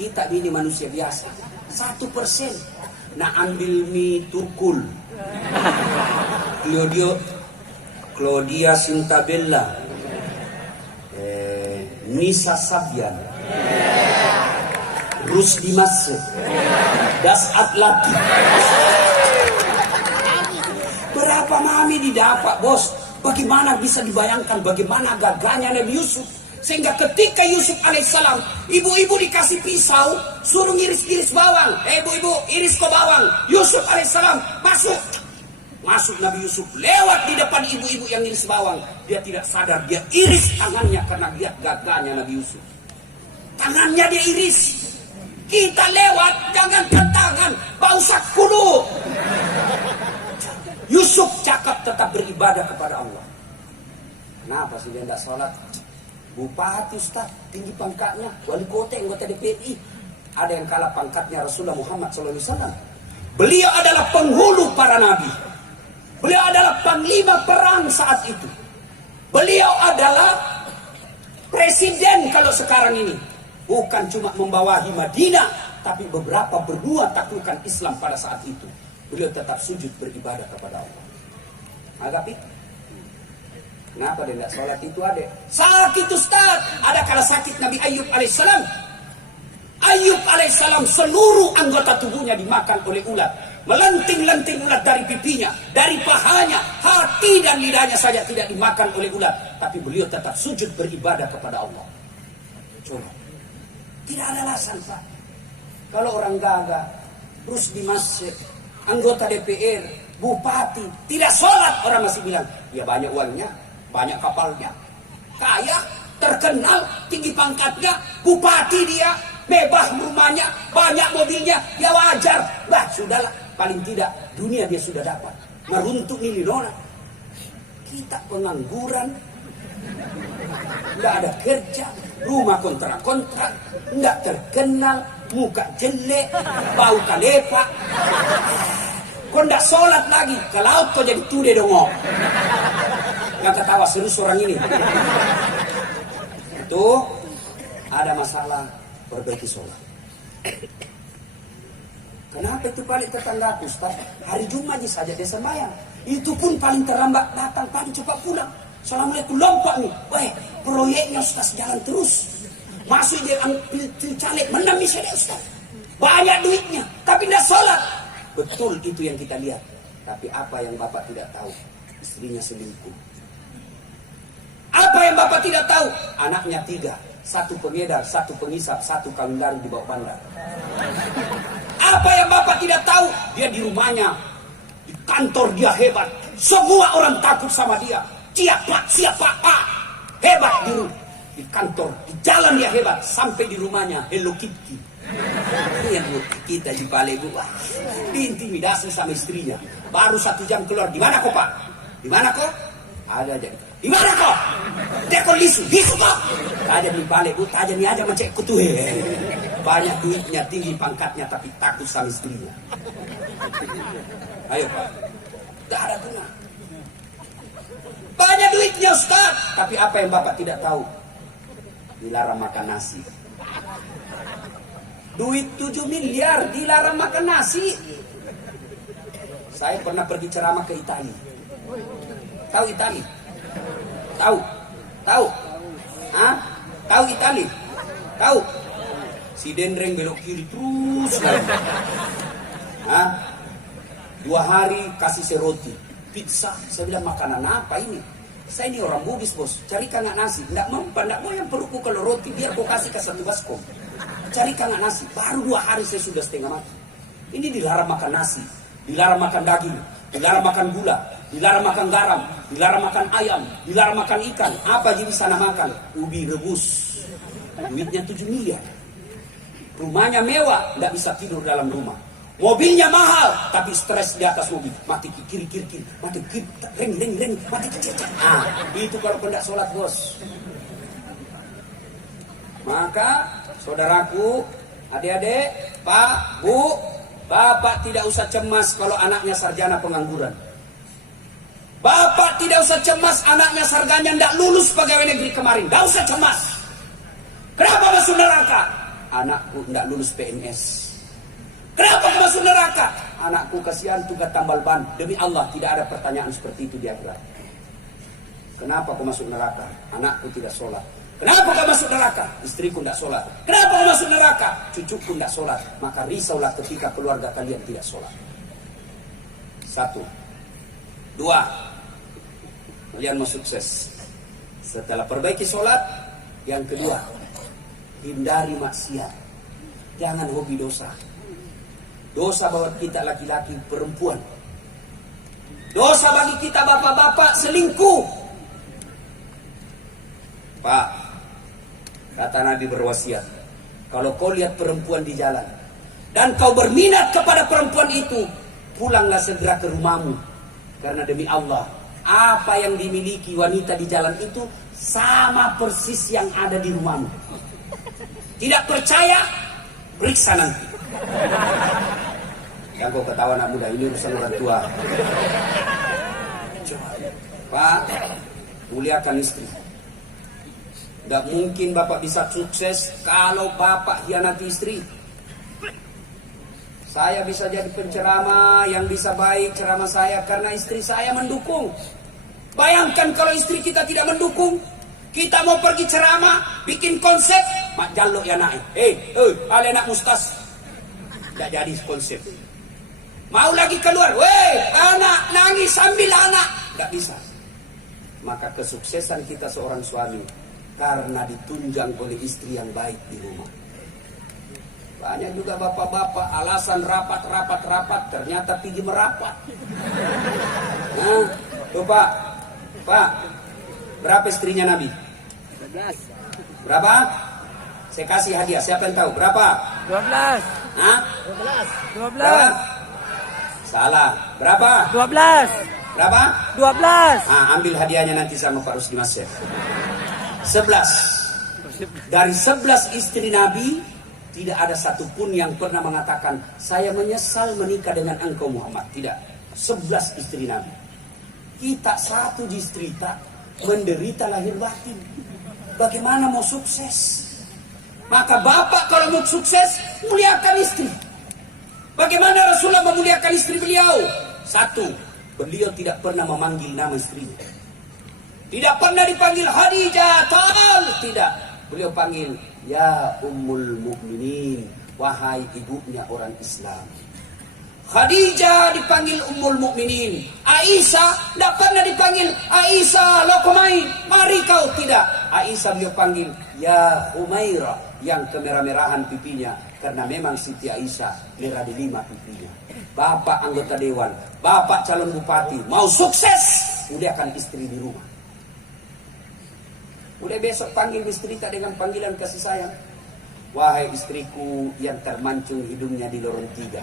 Kita ini manusia biasa. 1%. Nah ambil mie tukul. Claudia Sintabella, Nisa Sabian, Rusdi Masuk, Das Atlati. Berapa mami didapat bos? Bagaimana bisa dibayangkan bagaimana gagahnya Nabi Yusuf? Sehingga ketika Yusuf alaihissalam, ibu-ibu dikasih pisau, suruh ngiris-ngiris bawang. Ibu-ibu, iris kok bawang. Yusuf alaihissalam masuk. Masuk Nabi Yusuf lewat di depan ibu-ibu yang iris bawang. Dia tidak sadar, dia iris tangannya karena lihat gagahnya Nabi Yusuf. Tangannya dia iris. Kita lewat, jangan ke tangan, bau sakulu. Yusuf cakap tetap beribadah kepada Allah. Kenapa sih dia tidak sholat? Bupati Ustaz, tinggi pangkatnya, wali kota, anggota DPRI. Ada yang kalah pangkatnya Rasulullah Muhammad SAW. Beliau adalah penghulu para nabi. Beliau adalah panglima perang saat itu. Beliau adalah presiden kalau sekarang ini. Bukan cuma membawahi Madinah, tapi beberapa berdua taklukan Islam pada saat itu. Beliau tetap sujud beribadah kepada Allah. Agapi? Kenapa dia tidak sholat itu adek? Sakit Ustaz. Ada kala sakit Nabi Ayub alaihissalam. Ayub alaihissalam seluruh anggota tubuhnya dimakan oleh ulat. Melenting-lenting ulat dari pipinya, dari pahanya, hati dan lidahnya saja tidak dimakan oleh ulat. Tapi beliau tetap sujud beribadah kepada Allah. Coba. Tidak ada alasan Pak. Kalau orang gagah, terus di masjid, anggota DPR, bupati, tidak sholat, orang masih bilang, ya banyak uangnya, banyak kapalnya, kaya, terkenal, tinggi pangkatnya, bupati dia, bebas rumahnya, banyak mobilnya, ya wajar. Bah, sudahlah, paling tidak dunia dia sudah dapat. Meruntuk nilai. Kita pengangguran, nggak ada kerja, rumah kontrak-kontrak, nggak terkenal, muka jelek, bau kalepa. Kau nggak sholat lagi, ke laut kau jadi tude dong. Gak ketawa serius orang ini. Itu ada masalah, perbaiki sholat. Kenapa itu paling tetangga Ustaz? Hari Jumat saja dia sembahyang. Itu pun paling terlambat datang, paling cepat pulang. Assalamualaikum, lompat nih. Weh, proyeknya Ustaz jalan terus. Masuk dia ambil caleg, menang misalnya Ustaz. Banyak duitnya, tapi tidak sholat. Betul itu yang kita lihat. Tapi apa yang Bapak tidak tahu? Istrinya selingkuh. Apa yang Bapak tidak tahu? Anaknya 3. 1 pengedar, 1 pengisap, 1 kawin lari di bawah bandar. Apa yang Bapak tidak tahu? Dia di rumahnya, di kantor dia hebat. Semua orang takut sama dia. Siapa? Hebat di kantor, di jalan dia hebat. Sampai di rumahnya Hello Kitty. Ini yang kita di Palegu, diintimidasi sama istrinya. Baru 1 jam keluar. Di mana kau Pak? Di mana kau? Ada jadi. Di mana kau? Dia kau lisu kau. Ada di Palegu, aja nih aja macam kutuhe. Banyak duitnya, tinggi pangkatnya, tapi takut sama istrinya. Ayo Pak, tidak ada guna. Banyak duitnya Ustaz, tapi apa yang Bapak tidak tahu? dilarang makan nasi. Duit 7 miliar dilarang makan nasi. Saya pernah pergi ceramah ke Italia. Tahu Italia? Tahu? Tahu? Hah? Tahu Italia? Tahu? Si Dendreng belok kiri terus. Hah? 2 hari kasih saya roti, pizza. Saya bilang, makanan apa ini? Saya ini orang Bugis, bos. Carikan nggak nasi. Nggak mau yang perutku kalau roti, biar kau kasih ke 1 baskom. Carikan nggak nasi. Baru 2 hari saya sudah setengah mati. Ini dilarang makan nasi, dilarang makan daging, dilarang makan gula, dilarang makan garam, dilarang makan ayam, dilarang makan ikan. Apa jadi sana makan? Ubi rebus. Duitnya 7 miliar. Rumahnya mewah, nggak bisa tidur dalam rumah. Mobilnya mahal, tapi stres di atas mobil. Mati kiri, mati kiri, reng, mati kiri. Ah, itu kalau pendak sholat, bos. Maka, saudaraku, adik-adik, Pak, Bu, Bapak tidak usah cemas kalau anaknya sarjana pengangguran. Bapak tidak usah cemas anaknya sarjana tidak lulus pegawai negeri kemarin. Tidak usah cemas. Kenapa masuk neraka? Anakku tidak lulus PNS. Kenapa kau masuk neraka? Anakku kasihan tugas tambal ban. Demi Allah tidak ada pertanyaan seperti itu di akhirat. Kenapa kau masuk neraka? Anakku tidak sholat. Kenapa kau masuk neraka? Istriku tidak sholat. Kenapa kau masuk neraka? Cucuku tidak sholat. Maka risaulah ketika keluarga kalian tidak sholat. 1. 2. Kalian mau sukses. Setelah perbaiki sholat. Yang kedua, hindari maksiat. Jangan hobi dosa. Dosa bagi kita laki-laki, perempuan. Dosa bagi kita bapak-bapak, selingkuh. Pak, kata Nabi berwasiat, kalau kau lihat perempuan di jalan dan kau berminat kepada perempuan itu, pulanglah segera ke rumahmu. Karena demi Allah, apa yang dimiliki wanita di jalan itu sama persis yang ada di rumahmu. Tidak percaya? Periksa nanti. Yang kau ketawa anak muda, ini urusan orang tua. Pak, muliakan istri. Tidak mungkin bapak bisa sukses kalau bapak hianati istri. Saya bisa jadi penceramah yang bisa baik ceramah saya karena istri saya mendukung. Bayangkan kalau istri kita tidak mendukung. Kita mau pergi ceramah, bikin konsep, mak jaluk ya naik. Ale nak mustas. Tidak jadi konsep. Mau lagi keluar, anak nangis sambil anak. Tidak bisa. Maka kesuksesan kita seorang suami karena ditunjang oleh istri yang baik di rumah. Banyak juga bapak-bapak alasan rapat, ternyata pergi merapat. Nah, tuh Pak, berapa istrinya Nabi? 12. Berapa? Saya kasih hadiah, siapa yang tahu? Berapa? 12. Hah? 12. Berapa? Salah. Berapa? 12. Berapa? 12. Ambil hadiahnya nanti sama Pak Rusdi Mas. 11. Dari 11 istri Nabi, tidak ada satupun yang pernah mengatakan, saya menyesal menikah dengan engkau Muhammad. Tidak. 11 istri Nabi. Kita satu distrita, menderita lahir batin. Bagaimana mau sukses? Maka bapak kalau mau sukses, muliakan istri. Bagaimana Rasulullah memuliakan istri beliau? 1. Beliau tidak pernah memanggil nama istrinya. Tidak pernah dipanggil Khadijah, tidak. Beliau panggil, ya Ummul Mukminin, wahai ibunya orang Islam. Khadijah dipanggil Ummul Mukminin. Aisyah tidak pernah dipanggil Aisyah lokomai, mari kau, tidak. Aisyah beliau panggil, ya Humairah, yang kemerah-merahan pipinya. Karena memang Siti Aisyah merah di 5 pipinya. Bapak anggota dewan, bapak calon bupati, mau sukses, muliakan istri di rumah. Mulai besok panggil istri tak dengan panggilan kasih sayang. Wahai istriku yang termancung hidungnya di lorong 3.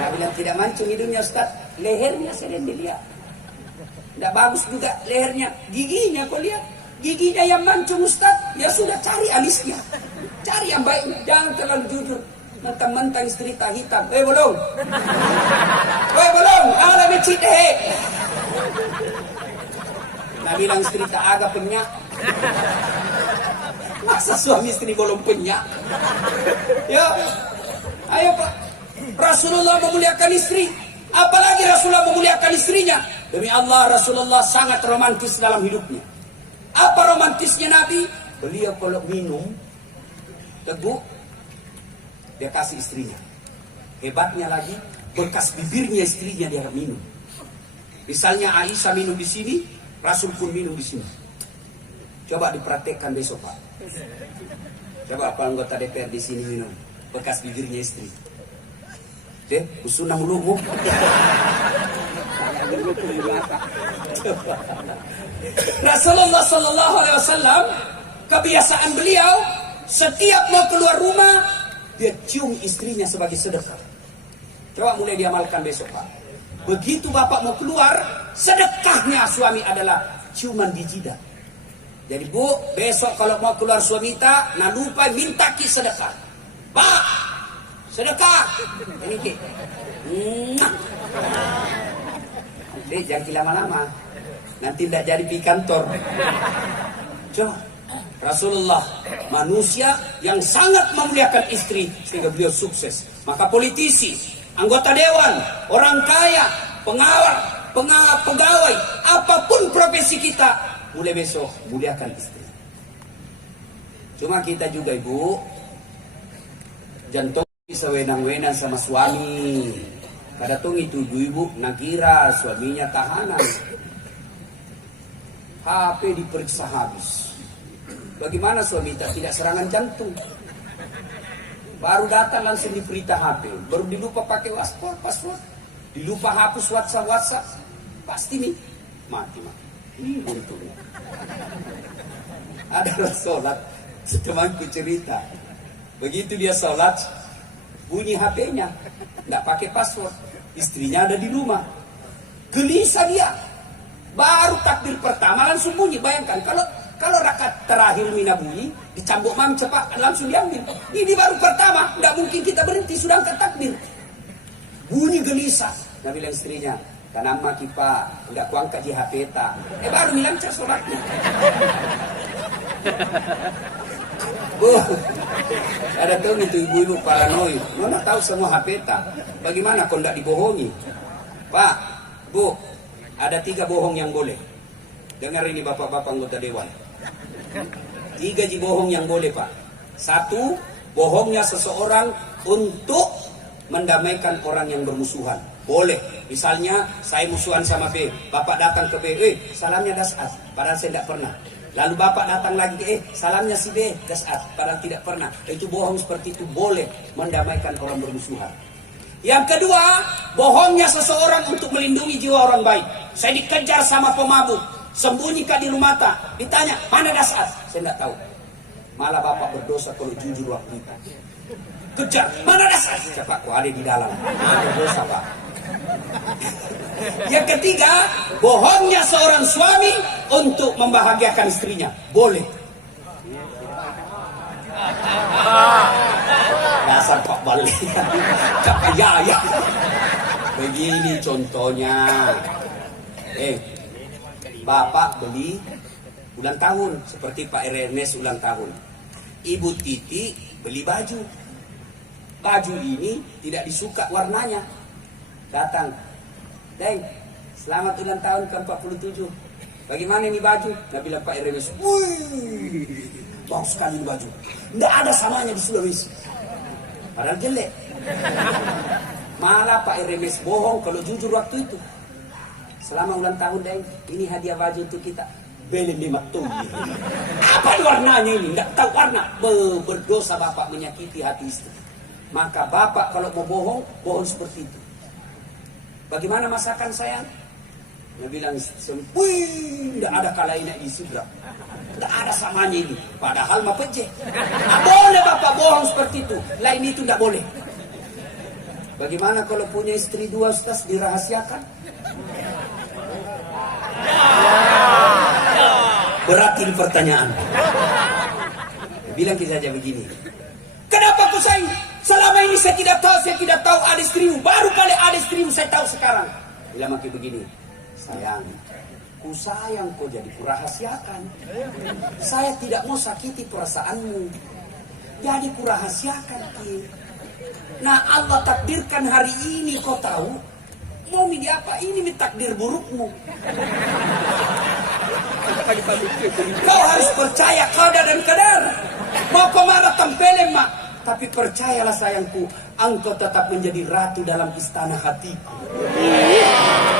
Nah, bilang tidak mancung hidungnya Ustaz, lehernya sering dilihat. Tidak bagus juga lehernya, giginya kau lihat. Giginya yang mancung Ustaz, ya sudah cari alisnya. Cari yang baik, jangan terlalu jujur. Mentang-mentang istri tak hitam. Belum. Belum. Ada becit Nah bilang istri tak agak penyak. Masa suami istri belum punya? Ya, ayo Pak. Rasulullah memuliakan istri. Apalagi Rasulullah memuliakan istrinya. Demi Allah, Rasulullah sangat romantis dalam hidupnya. Apa romantisnya Nabi? Beliau kalau minum teguk, dia kasih istrinya. Hebatnya lagi, bekas bibirnya istrinya dia minum. Misalnya Aisyah minum di sini, Rasul pun minum di sini. Coba dipraktekkan besok Pak. Coba apa anggota DPR di sini minum bekas bibirnya istri. Deh, usunah mulu. Rasulullah Sallallahu Alaihi Wasallam kebiasaan beliau setiap mau keluar rumah dia cium istrinya sebagai sedekah. Coba mulai diamalkan besok Pak. Begitu bapak mau keluar, sedekahnya suami adalah ciuman di jidat. Jadi Bu, besok kalau mau keluar suami tak, nah lupa minta ki sedekah. Pak, sedekah. Ini ki. Jangan lama-lama. Nanti tidak jadi di kantor. Coba. Rasulullah manusia yang sangat memuliakan istri sehingga beliau sukses. Maka politisi, anggota dewan, orang kaya, pegawai, apapun profesi kita, mulai besok muliakan istri. Cuma kita juga Ibu, jantung bisa wenang-wenang sama suami. Kadang itu ibu nakira suaminya tahanan. HP diperiksa habis. Bagaimana suami tidak serangan jantung? Baru datang langsung diperintah HP. Baru dilupa pakai password. Dilupa hapus WhatsApp. Pasti nih mati. Ini untungnya. Adalah sholat. Temanku cerita. Begitu dia sholat, bunyi HP-nya. Nggak pakai password. Istrinya ada di rumah. Gelisah dia. Baru takbir pertama langsung bunyi. Bayangkan kalau rakaat terakhir mina bunyi, dicambuk mam cepat langsung diambil. Ini baru pertama, tidak mungkin kita berhenti sudah angkat takbir. Bunyi gelisah. Nah bilang istrinya, tanama kipa, tidak kuangkat di HP ta. Baru bilang cak sholatnya. Ada tuh itu ibu-ibu paranoid. Mana tahu semua HP ta. Bagaimana kau tidak dibohongi? Pak, Bu, ada 3 bohong yang boleh. Dengar ini bapak-bapak anggota dewan. 3 bohong yang boleh Pak. 1, bohongnya seseorang untuk mendamaikan orang yang bermusuhan. Boleh. Misalnya saya musuhan sama B, bapak datang ke B, salamnya dasar, padahal saya tidak pernah. Lalu bapak datang lagi, salamnya si B, dasar, padahal tidak pernah. Itu bohong seperti itu boleh mendamaikan orang bermusuhan. Yang kedua, bohongnya seseorang untuk melindungi jiwa orang baik. Saya dikejar sama pemabuk, sembunyi di rumah tak. Ditanya, mana dasar? Saya tidak tahu. Malah bapak berdosa kalau jujur waktu itu. Kejar, mana dasar? Cepat, kok ada di dalam. Berdosa Pak. Yang ketiga, bohongnya seorang suami untuk membahagiakan istrinya. Boleh. Dasar Pak Balik. Ya. Begini contohnya. Bapak beli ulang tahun seperti Pak Ernest ulang tahun. Ibu Titi beli baju. Baju ini tidak disuka warnanya. Datang, Deng, selamat ulang tahun ke-47. Bagaimana ini baju? Nah bilang Pak Ernest, wih, bagus sekali baju. Tidak ada samanya di Sulawesi. Padahal jelek. Malah Pak Ernest bohong kalau jujur waktu itu. Selama ulang tahun Deng, ini hadiah baju untuk kita. Beli 5 ton. Apa warnanya ini? Tidak tahu warna. Berdosa bapak menyakiti hati istri. Maka bapak kalau mau bohong, bohong seperti itu. Bagaimana masakan sayang? Dia bilang, wih, tidak ada kalainya di sidra. Tidak ada samanya ini. Padahal mah pejek. Boleh bapak bohong seperti itu. Lain itu tidak boleh. Bagaimana kalau punya istri 2 Ustaz dirahasiakan? Berat ini pertanyaan. Dia bilang kita saja begini. Kenapa kau sayang? Selama ini saya tidak tahu ada istrimu. Baru kali ada istrimu saya tahu sekarang. Bila makin begini, sayang, Ku sayang kau jadi kurahasiakan. Saya tidak mau sakiti perasaanmu. Jadi kurahasiakan Ki. Nah Allah takdirkan hari ini kau tahu. Mau milih apa? Ini takdir burukmu. Kau harus percaya qada dan qadar. Mau kau marah tempelin mak. Tapi percayalah sayangku, engkau tetap menjadi ratu dalam istana hatiku.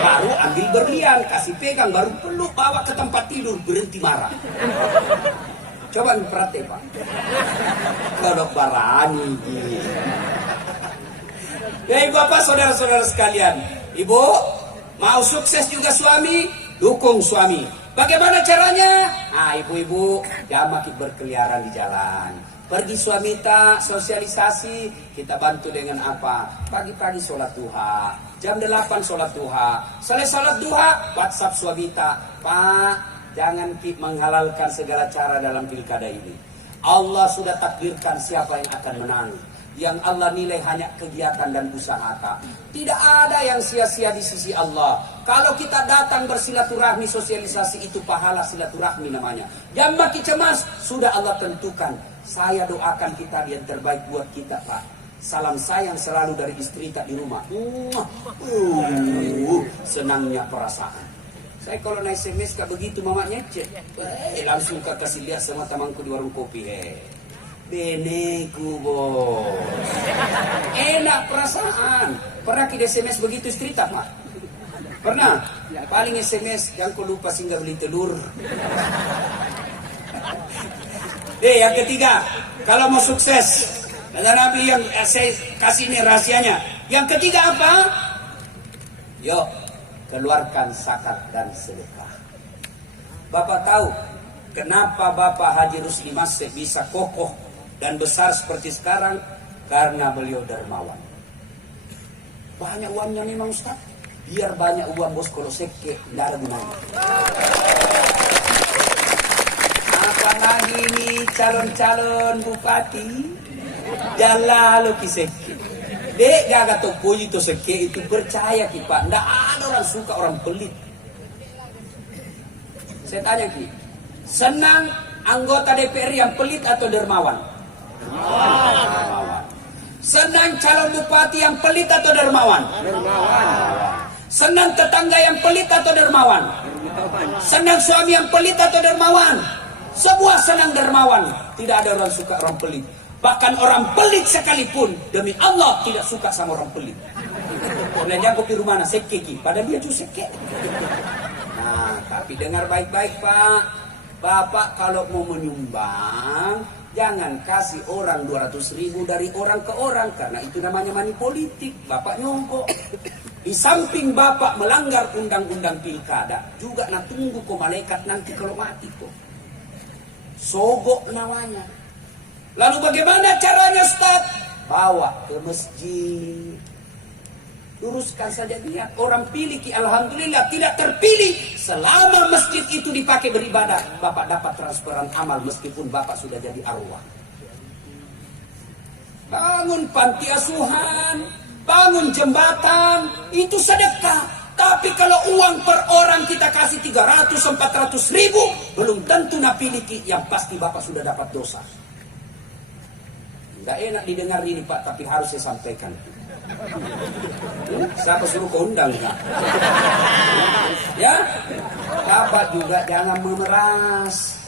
Baru ambil berlian, kasih pegang, baru peluk, bawa ke tempat tidur, berhenti marah. Coba perhati Pak. Kalau barani. Ya Bapak, saudara-saudara sekalian. Ibu, mau sukses juga suami, dukung suami. Bagaimana caranya? Nah ibu-ibu, jangan makin berkeliaran di jalan. Pergi suami tak sosialisasi, kita bantu dengan apa? Pagi-pagi sholat duha, jam 8 sholat duha. Selesai sholat duha, WhatsApp suami tak. Pak, jangan menghalalkan segala cara dalam pilkada ini. Allah sudah takdirkan siapa yang akan menang. Yang Allah nilai hanya kegiatan dan usaha. Tidak ada yang sia-sia di sisi Allah. Kalau kita datang bersilaturahmi, sosialisasi, itu pahala silaturahmi namanya. Jangan makin cemas, sudah Allah tentukan. Saya doakan kita yang terbaik buat kita Pak. Salam sayang selalu dari istri tak di rumah. Senangnya perasaan. Saya kalau naik SMS kayak begitu mamanya cek. Langsung kasih lihat sama temanku di warung kopi. Beneku bos. Enak perasaan. Pernah kita SMS begitu istri tak Pak? Pernah? Paling SMS yang kau lupa singgah beli telur. Yang ketiga, kalau mau sukses, kata Nabi yang saya kasih ini rahasianya. Yang ketiga apa? Yuk, keluarkan zakat dan sedekah. Bapak tahu kenapa Bapak Haji Rusli Masih bisa kokoh dan besar seperti sekarang? Karena beliau dermawan. Banyak uangnya memang Ustaz. Biar banyak uang bos, kalau seke tidak ada gunanya. Apalagi ini calon-calon bupati jalan lo kiseke. Dek gak toko itu seke itu percaya Ki Pak. Tidak ada orang suka orang pelit. Saya tanya Ki, senang anggota DPR yang pelit atau dermawan? Dermawan. Senang calon bupati yang pelit atau dermawan? Dermawan. Senang tetangga yang pelit atau dermawan? Senang suami yang pelit atau dermawan? Semua senang dermawan. Tidak ada orang suka orang pelit. Bahkan orang pelit sekalipun demi Allah tidak suka sama orang pelit. Belanja kopi rumah seke Ki, padahal dia juga seke. Nah, tapi dengar baik-baik Pak. Bapak kalau mau menyumbang, jangan kasih orang 200.000 dari orang ke orang, karena itu namanya money politik. Bapak nyongkok. Di samping Bapak melanggar undang-undang pilkada, juga nak tunggu kok malaikat nanti kalau mati kok. Sogok namanya. Lalu bagaimana caranya Ustaz? Bawa ke masjid. Luruskan saja niat. Orang pilih Ki, alhamdulillah tidak terpilih. Selama masjid itu dipakai beribadah, Bapak dapat transferan amal meskipun Bapak sudah jadi arwah. Bangun panti asuhan, bangun jembatan, itu sedekah. Tapi kalau uang per orang kita kasih 300-400 ribu, belum tentu nak pilih Ki, yang pasti Bapak sudah dapat dosa. Nggak enak didengar ini Pak, tapi harus saya sampaikan. Siapa suruh kau undang Kak? Ya, Bapak juga jangan memeras.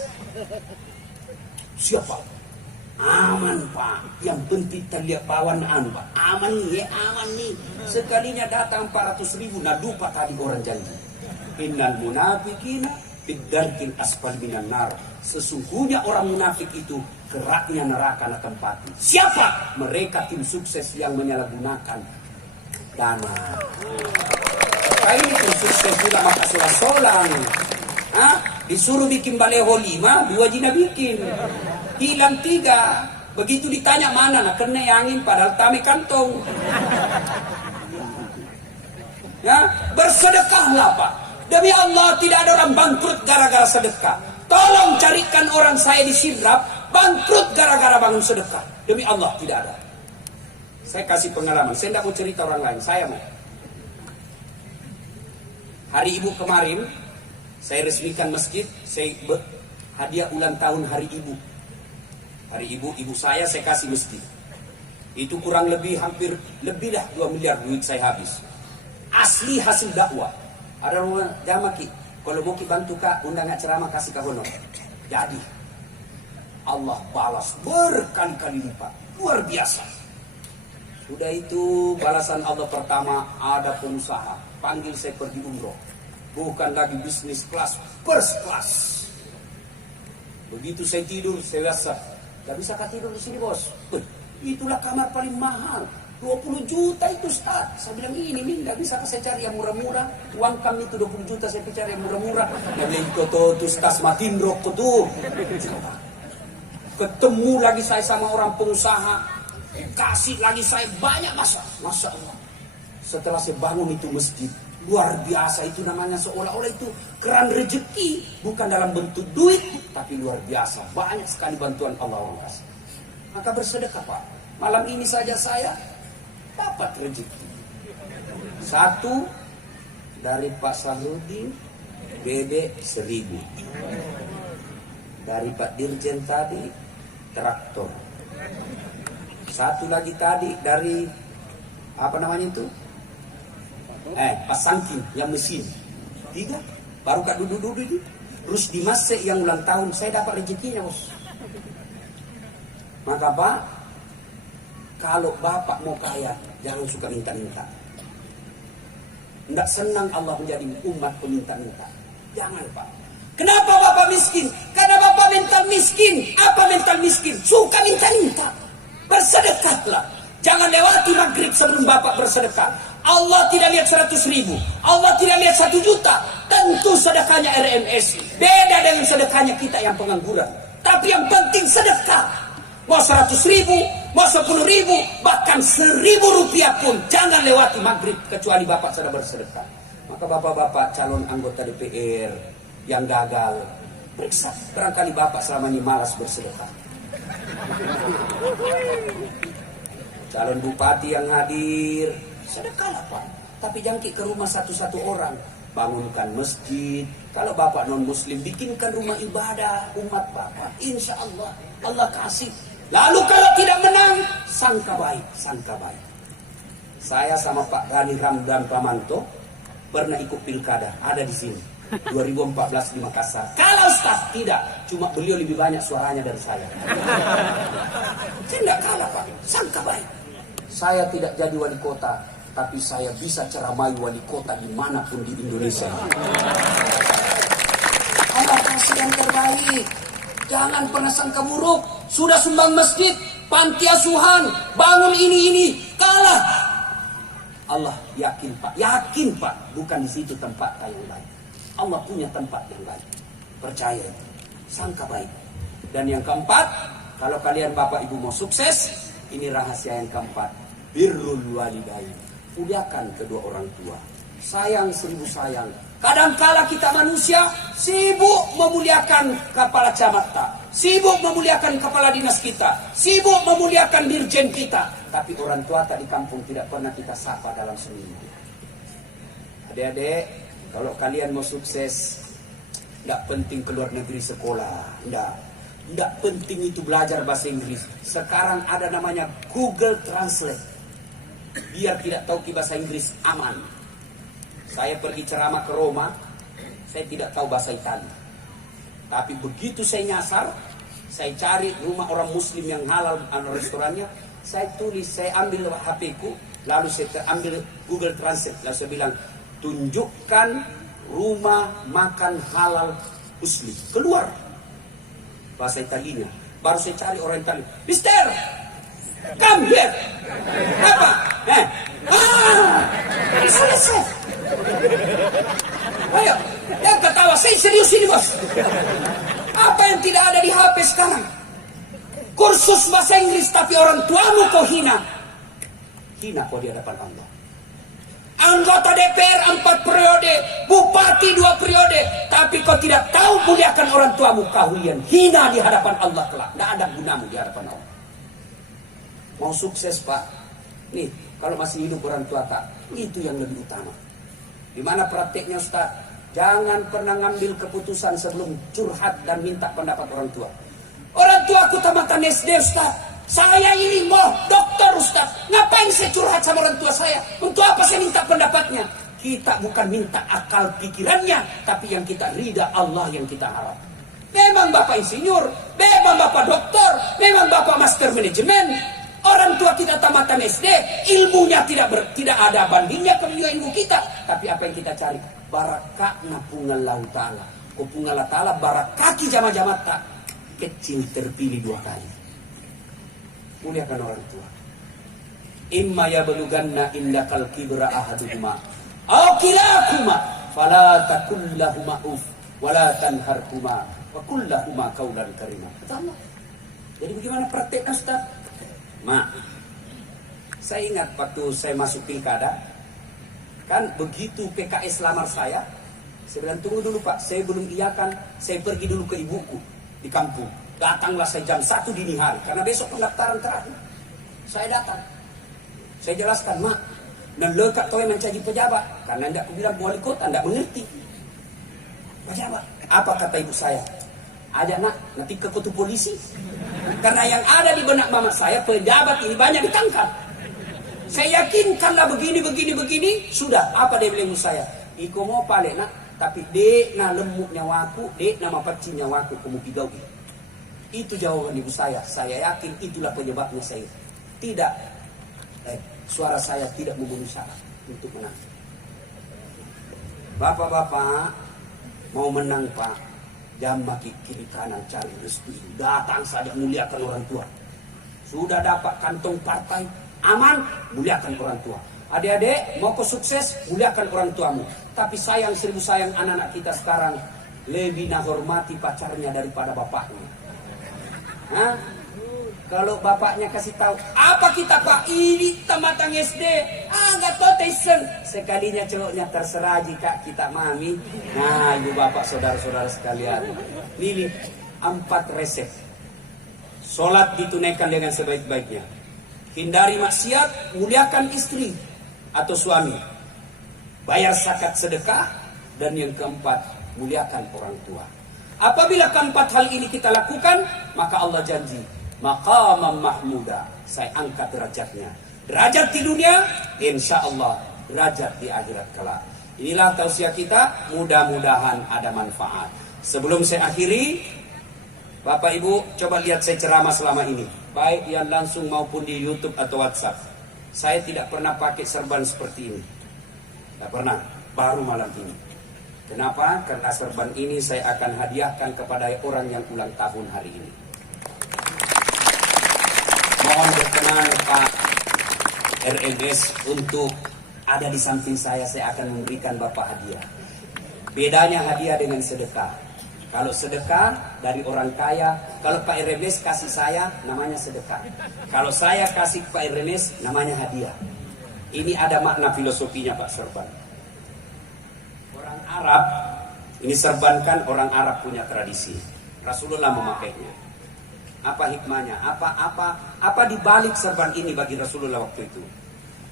Siapa? Aman Pak. Yang penting terlihat bawanaan Pak. Aman nih, aman nih. Sekalinya datang 400.000, nah lupa tadi orang janji. Innal munafiqina fid-darkil asfal minan nar. Sesungguhnya orang munafik itu geraknya neraka nak tempati. Siapa? Mereka tim sukses yang menyalahgunakan dana. Ini tim sukses juga maka solang. Disuruh bikin baleho 5, 2 jina bikin. Hilang 3. Begitu ditanya mana, nak kena angin padahal tame kantong. Ya, bersedekahlah Pak. Demi Allah tidak ada orang bangkrut gara-gara sedekah. Tolong carikan orang saya di Sidrap bangkrut gara-gara bangun sedekah. Demi Allah tidak ada. Saya kasih pengalaman. Saya tidak mau cerita orang lain. Saya mau. Hari Ibu kemarin, Saya resmikan masjid, saya hadiah ulang tahun Hari Ibu. Hari Ibu saya kasih masjid. Itu kurang lebih hampir lebih dah 2 miliar duit saya habis. Asli hasil dakwah. Ada orang jamaki, kalau mau bantu kak undangan ceramah kasih ke honor. Jadi Allah balas berkali-kali lipat. Luar biasa. Udah itu balasan Allah pertama, ada pengusaha panggil saya pergi umroh. Bukan lagi bisnis kelas, first class. Begitu saya tidur, saya rasa gak bisa tidur di sini bos. Itulah kamar paling mahal, 20 juta itu Ustaz. Saya bilang ini gak bisa saya cari yang murah-murah. Uang kami itu 20 juta saya cari yang murah-murah. Dia bilang itu tuh Ustaz matiin rokok tuh. Ketemu lagi saya sama orang pengusaha, kasih lagi saya banyak Masya Allah. Setelah saya bangun itu masjid, luar biasa, itu namanya seolah-olah itu keran rezeki, bukan dalam bentuk duit, tapi luar biasa, banyak sekali bantuan Allah orang kasih. Maka bersedekah Pak. Malam ini saja saya dapat rezeki. 1 dari Pak Sahrudin, bebek 1000. Dari Pak Dirjen tadi traktor. 1 lagi tadi dari apa namanya itu? Pak Sangkin yang mesin. 3. Baru kak duduk ini. Terus di Masek yang ulang tahun saya dapat rezekinya bos. Maka Pak, kalau Bapak mau kaya jangan suka minta-minta. Tidak senang Allah menjadi umat peminta-minta. Jangan Pak. Kenapa Bapak miskin? Karena Bapak mental miskin. Apa mental miskin? Suka minta-minta. Bersedekahlah. Jangan lewati maghrib sebelum Bapak bersedekah. Allah tidak lihat 100.000. Allah tidak lihat 1 juta. Tentu sedekahnya RMS. Beda dengan sedekahnya kita yang pengangguran. Tapi yang penting sedekah. Mau 100.000, mau 10.000, bahkan 1.000 rupiah pun jangan lewati maghrib kecuali Bapak sudah bersedekah. Maka Bapak-bapak calon anggota DPR yang gagal, periksa. Barangkali Bapak selama ini malas bersedekah. Calon bupati yang hadir, sedekahlah Pak. Tapi jangkit ke rumah satu-satu orang. Bangunkan masjid. Kalau Bapak non muslim, bikinkan rumah ibadah umat Bapak. Insya Allah, Allah kasih. Lalu kalau tidak menang, sangka baik, sangka baik. Saya sama Pak Gani Ramdan Pamanto pernah ikut pilkada, ada di sini. 2014 di Makassar. Kalau Ustaz tidak, cuma beliau lebih banyak suaranya dari saya. Saya tidak kalah Pak, sangka baik. Saya tidak jadi wali kota, tapi saya bisa ceramai wali kota dimanapun di Indonesia. Allah kasih yang terbaik. Jangan pernah sangka buruk. Sudah sumbang masjid, panti asuhan, bangun ini, kalah. Allah yakin Pak, bukan di situ tempat yang baik. Allah punya tempat yang baik. Percaya itu. Sangka baik. Dan yang keempat, kalau kalian Bapak Ibu mau sukses, ini rahasia yang keempat. Birrul walidain. Muliakan kedua orang tua. Sayang 1000 sayang. Kadangkala kita manusia sibuk memuliakan kepala camat, sibuk memuliakan kepala dinas kita, sibuk memuliakan dirjen kita. Tapi orang tua tak di kampung tidak pernah kita sapa dalam seminggu. Adik-adik, kalau kalian mau sukses, tidak penting keluar negeri sekolah, tidak penting itu belajar bahasa Inggris. Sekarang ada namanya Google Translate. Biar tidak tahu bahasa Inggris aman. Saya pergi ceramah ke Roma, saya tidak tahu bahasa Italia. Tapi begitu saya nyasar, saya cari rumah orang Muslim yang halal restorannya, saya tulis, saya ambil HP-ku, lalu saya ambil Google Translate, lalu saya bilang, tunjukkan rumah makan halal Muslim. Keluar bahasa Italinya. Baru saya cari orang Italia. Mister, come here. Apa? Selesai. Ayo, yang ketawa, saya serius ini bos. Apa yang tidak ada di HP sekarang? Kursus bahasa Inggris, tapi orang tuamu kau hina. Hina kau di hadapan Allah. Anggota DPR 4 periode, bupati 2 periode, tapi kau tidak tahu muliakan orang tuamu, kau yang hina di hadapan Allah kelak. Tidak ada gunamu di hadapan Allah. Mau sukses Pak? Nih, kalau masih hidup orang tua tak, itu yang lebih utama. Di mana prakteknya Ustaz? Jangan pernah ngambil keputusan sebelum curhat dan minta pendapat orang tua. Orang tua aku tamatan SD, Ustaz. Saya ini mau dokter, Ustaz. Ngapain saya curhat sama orang tua saya? Untuk apa saya minta pendapatnya? Kita bukan minta akal pikirannya, tapi yang kita ridha Allah yang kita harap. Memang bapak insinyur, memang bapak dokter, memang bapak master manajemen. Orang tua kita tamatan SD, ilmunya tidak ada bandingnya ke ilmu kita. Tapi apa yang kita cari? Barakah pungallahu ta'ala. Pungallahu ta'ala barakaki jama-jama tak. Kecil terpilih 2 kali. Muliakan orang tua. Imma yablughanna indakal kibra ahaduhuma aw kilahuma fala takul lahumā uff wala tanharhuma wa qul lahumā qawlan karima. Kata Allah. Jadi bagaimana prakteknya, Ustaz? Saya ingat waktu saya masuk pilkada, kan begitu PKS lamar saya bilang tunggu dulu Pak, saya belum iakan, saya pergi dulu ke ibuku di kampung. Datanglah saya jam 1 dini hari, karena besok pendaftaran terakhir. Saya datang, saya jelaskan, Mak, nelekat kau yang mencaji pejabat, karena tidak aku bilang wali kota, tidak mengerti. Pejabat, apa kata ibu saya? Ajak nak, nanti ke kutu polisi. Karena yang ada di benak mama saya, pejabat ini banyak ditangkap. Saya yakinkanlah begini, sudah, apa dia bilang saya? Iko mau pale nak, tapi dek na lemuk nyawaku, dek na mapacin nyawaku, kamu pigau. Itu jawaban ibu saya yakin itulah penyebabnya saya. Tidak, suara saya tidak memenuhi syarat untuk menang. Bapak-bapak, mau menang Pak, jangan kiri kanan cari restu. Datang saja muliakan orang tua. Sudah dapat kantong partai, aman, muliakan orang tua. Adik-adik, mau ke sukses, muliakan orang tuamu. Tapi sayang, seribu sayang anak-anak kita sekarang lebih menghormati pacarnya daripada bapaknya. Hah? Kalau bapaknya kasih tahu, apa kita Pak? Ini tamatang SD. Enggak tahu tesen. Sekalinya cowoknya terserah jika kita mami. Nah, ibu bapak saudara-saudara sekalian, pilih 4 resep. Sholat ditunaikan dengan sebaik-baiknya. Hindari maksiat, muliakan istri atau suami. Bayar zakat sedekah, dan yang keempat, muliakan orang tua. Apabila keempat hal ini kita lakukan, maka Allah janji, maqaman mahmuda, saya angkat derajatnya. Derajat di dunia, insya Allah derajat di akhirat kelak. Inilah tausiah kita, mudah-mudahan ada manfaat. Sebelum saya akhiri, Bapak Ibu coba lihat saya ceramah selama ini, baik yang langsung maupun di YouTube atau WhatsApp. Saya tidak pernah pakai serban seperti ini. Tidak pernah, baru malam ini. Kenapa? Karena serban ini saya akan hadiahkan kepada orang yang ulang tahun hari ini. Mohon berkenan Pak RMS untuk ada di samping saya akan memberikan Bapak hadiah. Bedanya hadiah dengan sedekah. Kalau sedekah dari orang kaya, kalau Pak RMS kasih saya, namanya sedekah. Kalau saya kasih Pak RMS, namanya hadiah. Ini ada makna filosofinya Pak serban. Orang Arab, ini serban kan orang Arab punya tradisi. Rasulullah memakainya. Apa hikmahnya? Apa dibalik serban ini bagi Rasulullah waktu itu?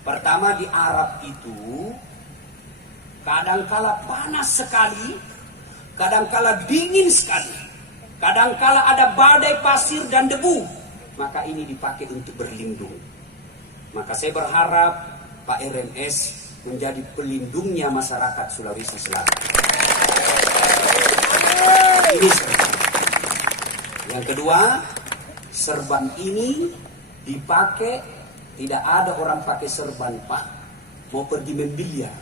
Pertama, di Arab itu kadangkala panas sekali, kadangkala dingin sekali, kadangkala ada badai pasir dan debu. Maka ini dipakai untuk berlindung. Maka saya berharap Pak RMS menjadi pelindungnya masyarakat Sulawesi Selatan. Ini serban. Yang kedua, serban ini dipakai, tidak ada orang pakai serban Pak mau pergi membiliar.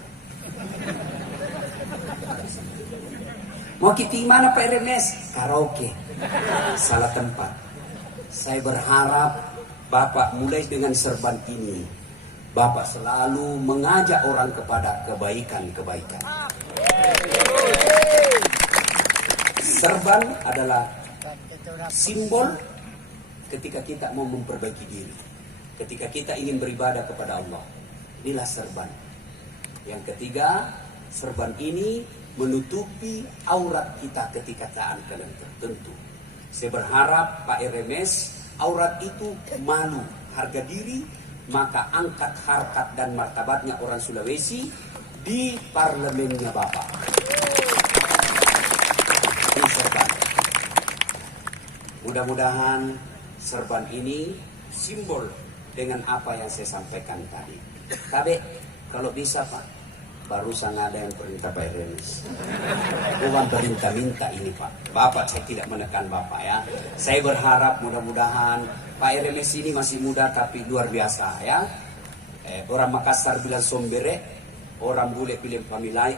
Mau kita mana Pak RMS? Karaoke. Salah tempat. Saya berharap Bapak mulai dengan serban ini, Bapak selalu mengajak orang kepada kebaikan-kebaikan. Serban adalah simbol ketika kita mau memperbaiki diri, ketika kita ingin beribadah kepada Allah. Inilah serban. Yang ketiga, serban ini menutupi aurat kita ketika taat tertentu. Saya berharap Pak RMS, aurat itu malu, harga diri, maka angkat harkat dan martabatnya orang Sulawesi di parlemennya Bapak. Mudah-mudahan serban ini simbol dengan apa yang saya sampaikan tadi. Tapi kalau bisa Pak, barusan ada yang perintah Pak Remes. Bukan perintah minta ini Pak. Bapak, saya tidak menekan Bapak ya. Saya berharap mudah-mudahan Pak Remes ini masih muda tapi luar biasa ya. Orang Makassar bilang sombere, orang bule bilang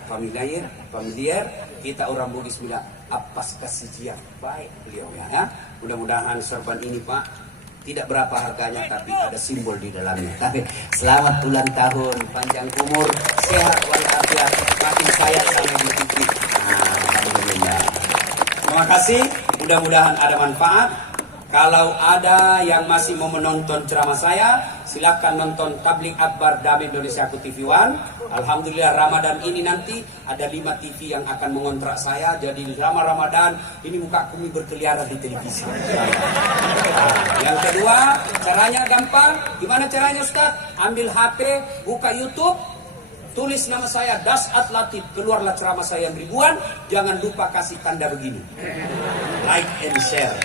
familiar, kita orang Bugis bilang apas kasih baik beliau ya. Mudah-mudahan serban ini Pak tidak berapa harganya tapi ada simbol di dalamnya. Tapi selamat ulang tahun, panjang umur, sehat walafiat, makin sayang sampai di titik. Alhamdulillah. Terima kasih, mudah-mudahan ada manfaat. Kalau ada yang masih mau menonton ceramah saya, silakan nonton Tabligh Akbar Damai Indonesia TV One. Alhamdulillah Ramadan ini nanti ada 5 TV yang akan mengontrak saya. Jadi selama Ramadan ini muka kami berkeliaran di televisi. Yang kedua, caranya gampang. Gimana caranya Ustaz? Ambil HP, buka YouTube, tulis nama saya Dasat Latif, keluarlah ceramah saya yang ribuan. Jangan lupa kasih tanda begini, like and share.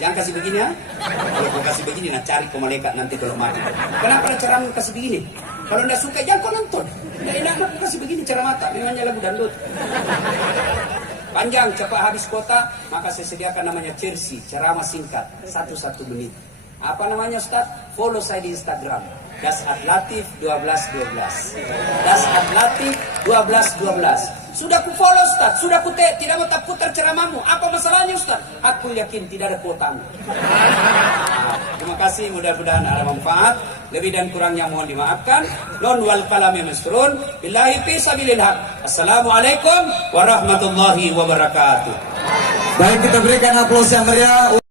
Jangan kasih begini ya. Kalau kau kasih begini, nah cari kau malaikat nanti kalau mati. Kenapa ceramah kasih begini? Kalau tidak suka jangan kau nonton. Tidak enak aku kasih begini cara mata. Memangnya lagu dangdut. Panjang cepat habis kota, maka saya sediakan namanya Chelsea, ceramah singkat 1 menit. Apa namanya Ustaz? Follow saya di Instagram. Dasat Latif 1212. Dasat Latif 1212. Sudah ku follow Ustaz, sudah ku tidak mau tak putar ceramahmu. Apa masalahnya Ustaz? Aku yakin tidak ada kuotamu. Terima kasih, mudah-mudahan ada manfaat. Lebih dan kurangnya mohon dimaafkan. Lon wal kalami masrun. Billahi fi sabilillah. Assalamualaikum warahmatullahi wabarakatuh. Baik, kita berikan aplaus yang meriah.